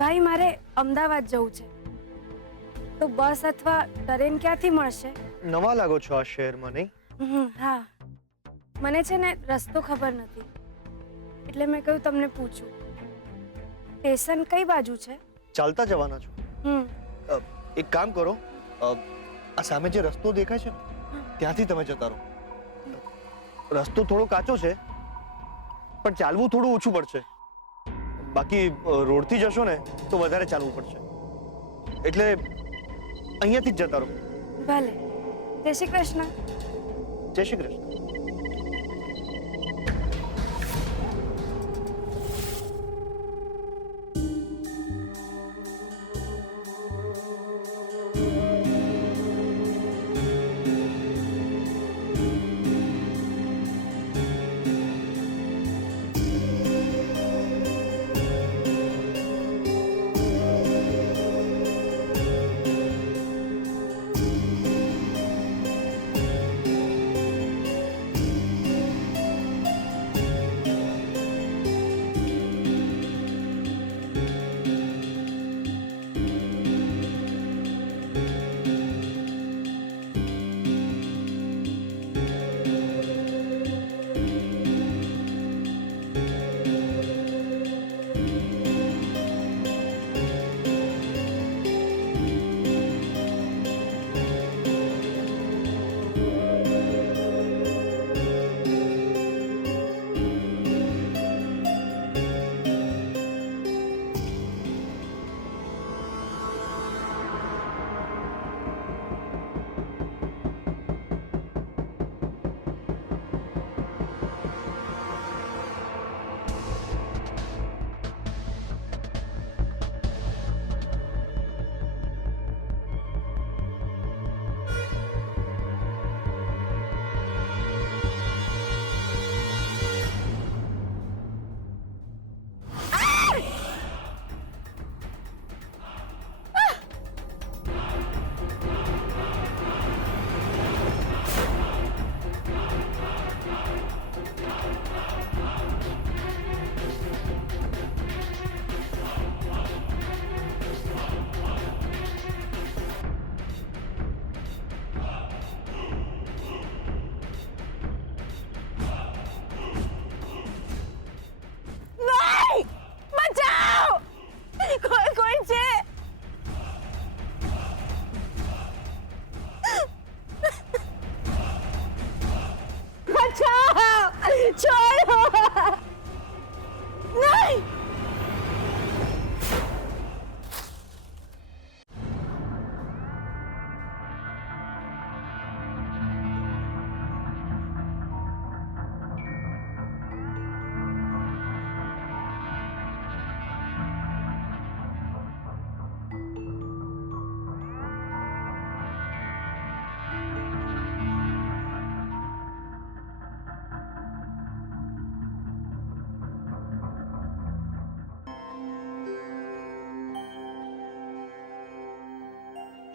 ભાઈ મારે અમદાવાદ જવું છે, તો બસ અથવા ટ્રેન ક્યાંથી મળશે? નવા લાગો છો આ શહેરમાં, નહીં? હા. મને છે ને રસ્તો ખબર નથી, એટલે મેં કહ્યું તમને પૂછું. સ્ટેશન કઈ બાજુ છે? ચાલતા જવાના છો? એક કામ કરો, આ સામે જે રસ્તો દેખાય છે ત્યાંથી તમે જતા રહો. રસ્તો થોડો કાચો છે, પણ ચાલવું થોડું ઓછું પડશે. બાકી રોડથી જશો ને તો વધારે ચાલવું પડશે, એટલે અહીંયાથી જ જતા રહો. ભલે. જય શ્રી કૃષ્ણ. જય શ્રી કૃષ્ણ.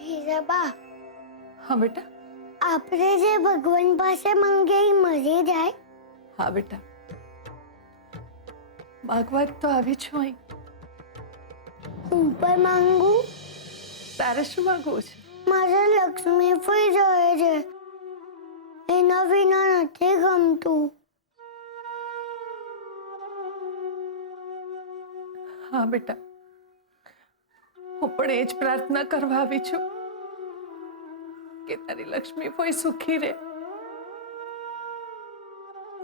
હીરાબા, હા બેટા. આપણે જે ભગવાન પાસે માંગે એ મળી જાય? હા બેટા, માગવા જ તો આવી છું અહીં. હું પણ માંગુ? તારે શું માંગવું છે? મારે લક્ષ્મી ફઈ જોઈએ છે, એના વિના નથી ગમતું. હા બેટા, હું પણ એ જ પ્રાર્થના કરવા આવી છું કે તારી લક્ષ્મી ફઈ સુખી રહે.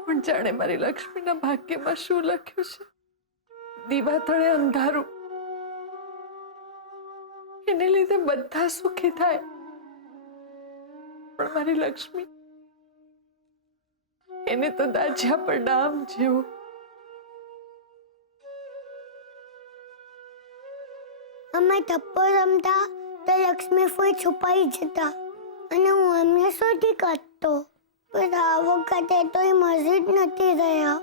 કોણ જાણે મારી લક્ષ્મીના ભાગ્યમાં શું લખ્યું છે. દીવા તળે અંધારું, એને લીધે બધા સુખી થાય, પણ મારી લક્ષ્મી, એને તો દાજ્યા પર ડામ જેવું. અમે થપ્પો રમતા તો લક્ષ્મી ફઈ છુપાઈ જતા અને હું એમને શોધી કાઢતો, પણ આ વખતે તો એ મળી જ નથી રહ્યા.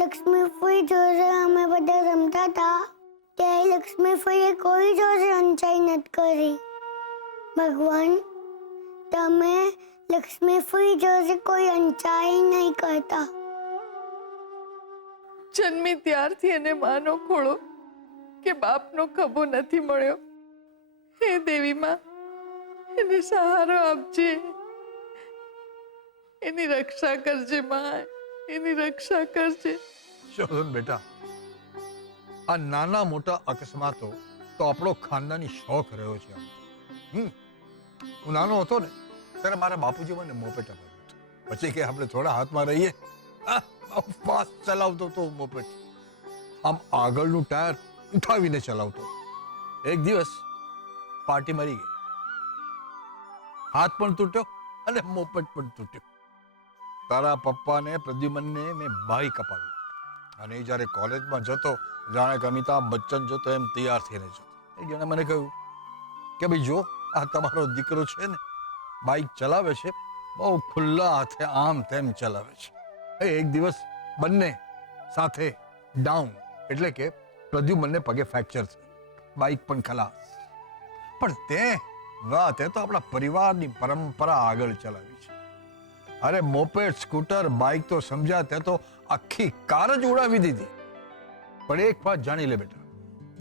લક્ષ્મી ફઈ જોડે અમે બધા રમતા હતા ત્યારે લક્ષ્મી ફઈએ કોઈ જોડે અંચાઈ નથી કરી. ભગવાન, તમે લક્ષ્મી ફઈ જોડે કોઈ અંચાઈ નહીં કરતા. જન્મી ત્યારથી એને માનો ખોળો કે બાપનો ખભો નથી મળ્યો. હે દેવી માં, એને સહારો આપજે. એની રક્ષા કરજે માં, એની રક્ષા કરજે. શોધન બેટા, આ નાના મોટા અકસ્માતો તો આપણો ખાનદાની શોખ રહ્યો છે. હું નાનો હતો ને ત્યારે મારા બાપુજી મને મોપેટ અપાવ્યું હતું. પછી કે આપણે થોડા હાથમાં રહીએ, ફાસ્ટ ચલાવતો હતો મોપેટ. આમ આગળનું ટાયર ઉઠાવીને ચલાવતો. એક દિવસ પાર્ટી મરી ગઈ, હાથ પણ તૂટ્યો અને મોપેટ પણ તૂટ્યો. તારા પપ્પાને પ્રદ્યુમનને મેં બાઈક અપાવ્યું અને એ જ્યારે કોલેજમાં જતો જાણે કે અમિતાભ બચ્ચન જોતો એમ તૈયાર થઈને જતો. એક જણે મને કહ્યું કે ભાઈ જો આ તમારો દીકરો છે ને બાઈક ચલાવે છે, બહુ ખુલ્લા હાથે આમ તેમ ચલાવે છે. એક દિવસ બંને સાથે ડાઉન, એટલે કે પ્રદ્યુમનને પગે ફ્રેક્ચર થયું, બાઈક પણ ખલાસ. પણ તે તો આપણા પરિવારની પરંપરા આગળ ચલાવી છે. અરે મોપેડ, સ્કૂટર, બાઇક તો સમજ્યા, તે તો આખી કાર જ ઉડાવી દીધી. પણ એક વાત જાણી લે બેટા,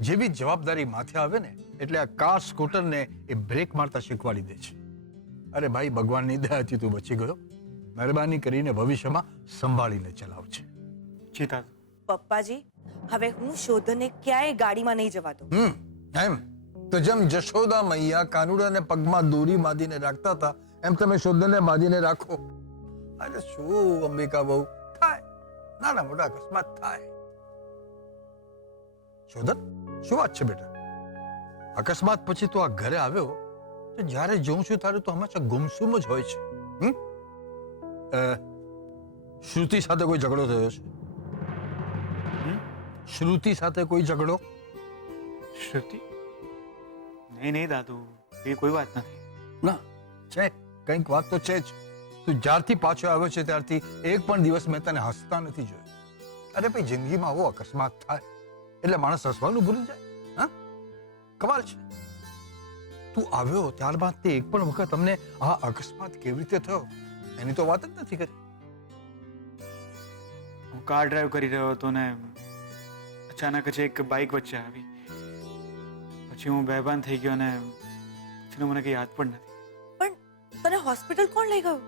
જેવી જવાબદારી માથે આવે ને એટલે આ કાર સ્કૂટરને એ બ્રેક મારતા શીખવાડી દે છે. અરે ભાઈ, ભગવાનની દયાથી તું બચી ગયો. મહેરબાની કરીને ભવિષ્યમાં સંભાળીને ચલાવજે. ચિતા પપ્પાજી, હવે હું શોધને ક્યાંય ગાડીમાં નહીં જવા દઉં. એમ તો જેમ જશોદા મૈયા કાનુડાને પગમાં દોરી બાંધીને રાખતા હતા, એમ તમે શોધને બાંધીને રાખો. અરે શું અંબિકા બહુ થાય, નાના મોટા અકસ્માત થાય. શોધન, શું વાત છે બેટા? અકસ્માત પછી તો આ ઘરે આવ્યો તો જ્યારે જોઉં છું ત્યારે તો હંમેશા ગુમસુમ જ હોય છે. શ્રુતિ સાથે કોઈ ઝઘડો થયો છે? શ્રુતિ સાથે કોઈ ઝઘડો? શ્રુતિ? નહીં નહીં દાદુ, એ કોઈ વાત નથી. ના છે, કંઈક વાત તો છે જ. તું જ્યારથી પાછો આવ્યો છે ત્યારથી એક પણ દિવસ મેં તને હસતા નથી જોયો. અરે ભાઈ, જિંદગીમાં આવો અકસ્માત થાય એટલે માણસ હસવાનું ભૂલી જાય. હા, કમાલ છે. તું આવ્યો ત્યારબાદ તે એક પણ વખત તમને આ અકસ્માત કેવી રીતે થયો એની તો વાત જ નથી કરી. હું કાર ડ્રાઈવ કરી રહ્યો હતો ને અચાનક જ એક બાઇક વચ્ચે આવી. પછી હું બેભાન થઈ ગયો ને પછી મને કંઈ યાદ પણ નથી. પણ તને હોસ્પિટલ કોણ લઈ ગયું?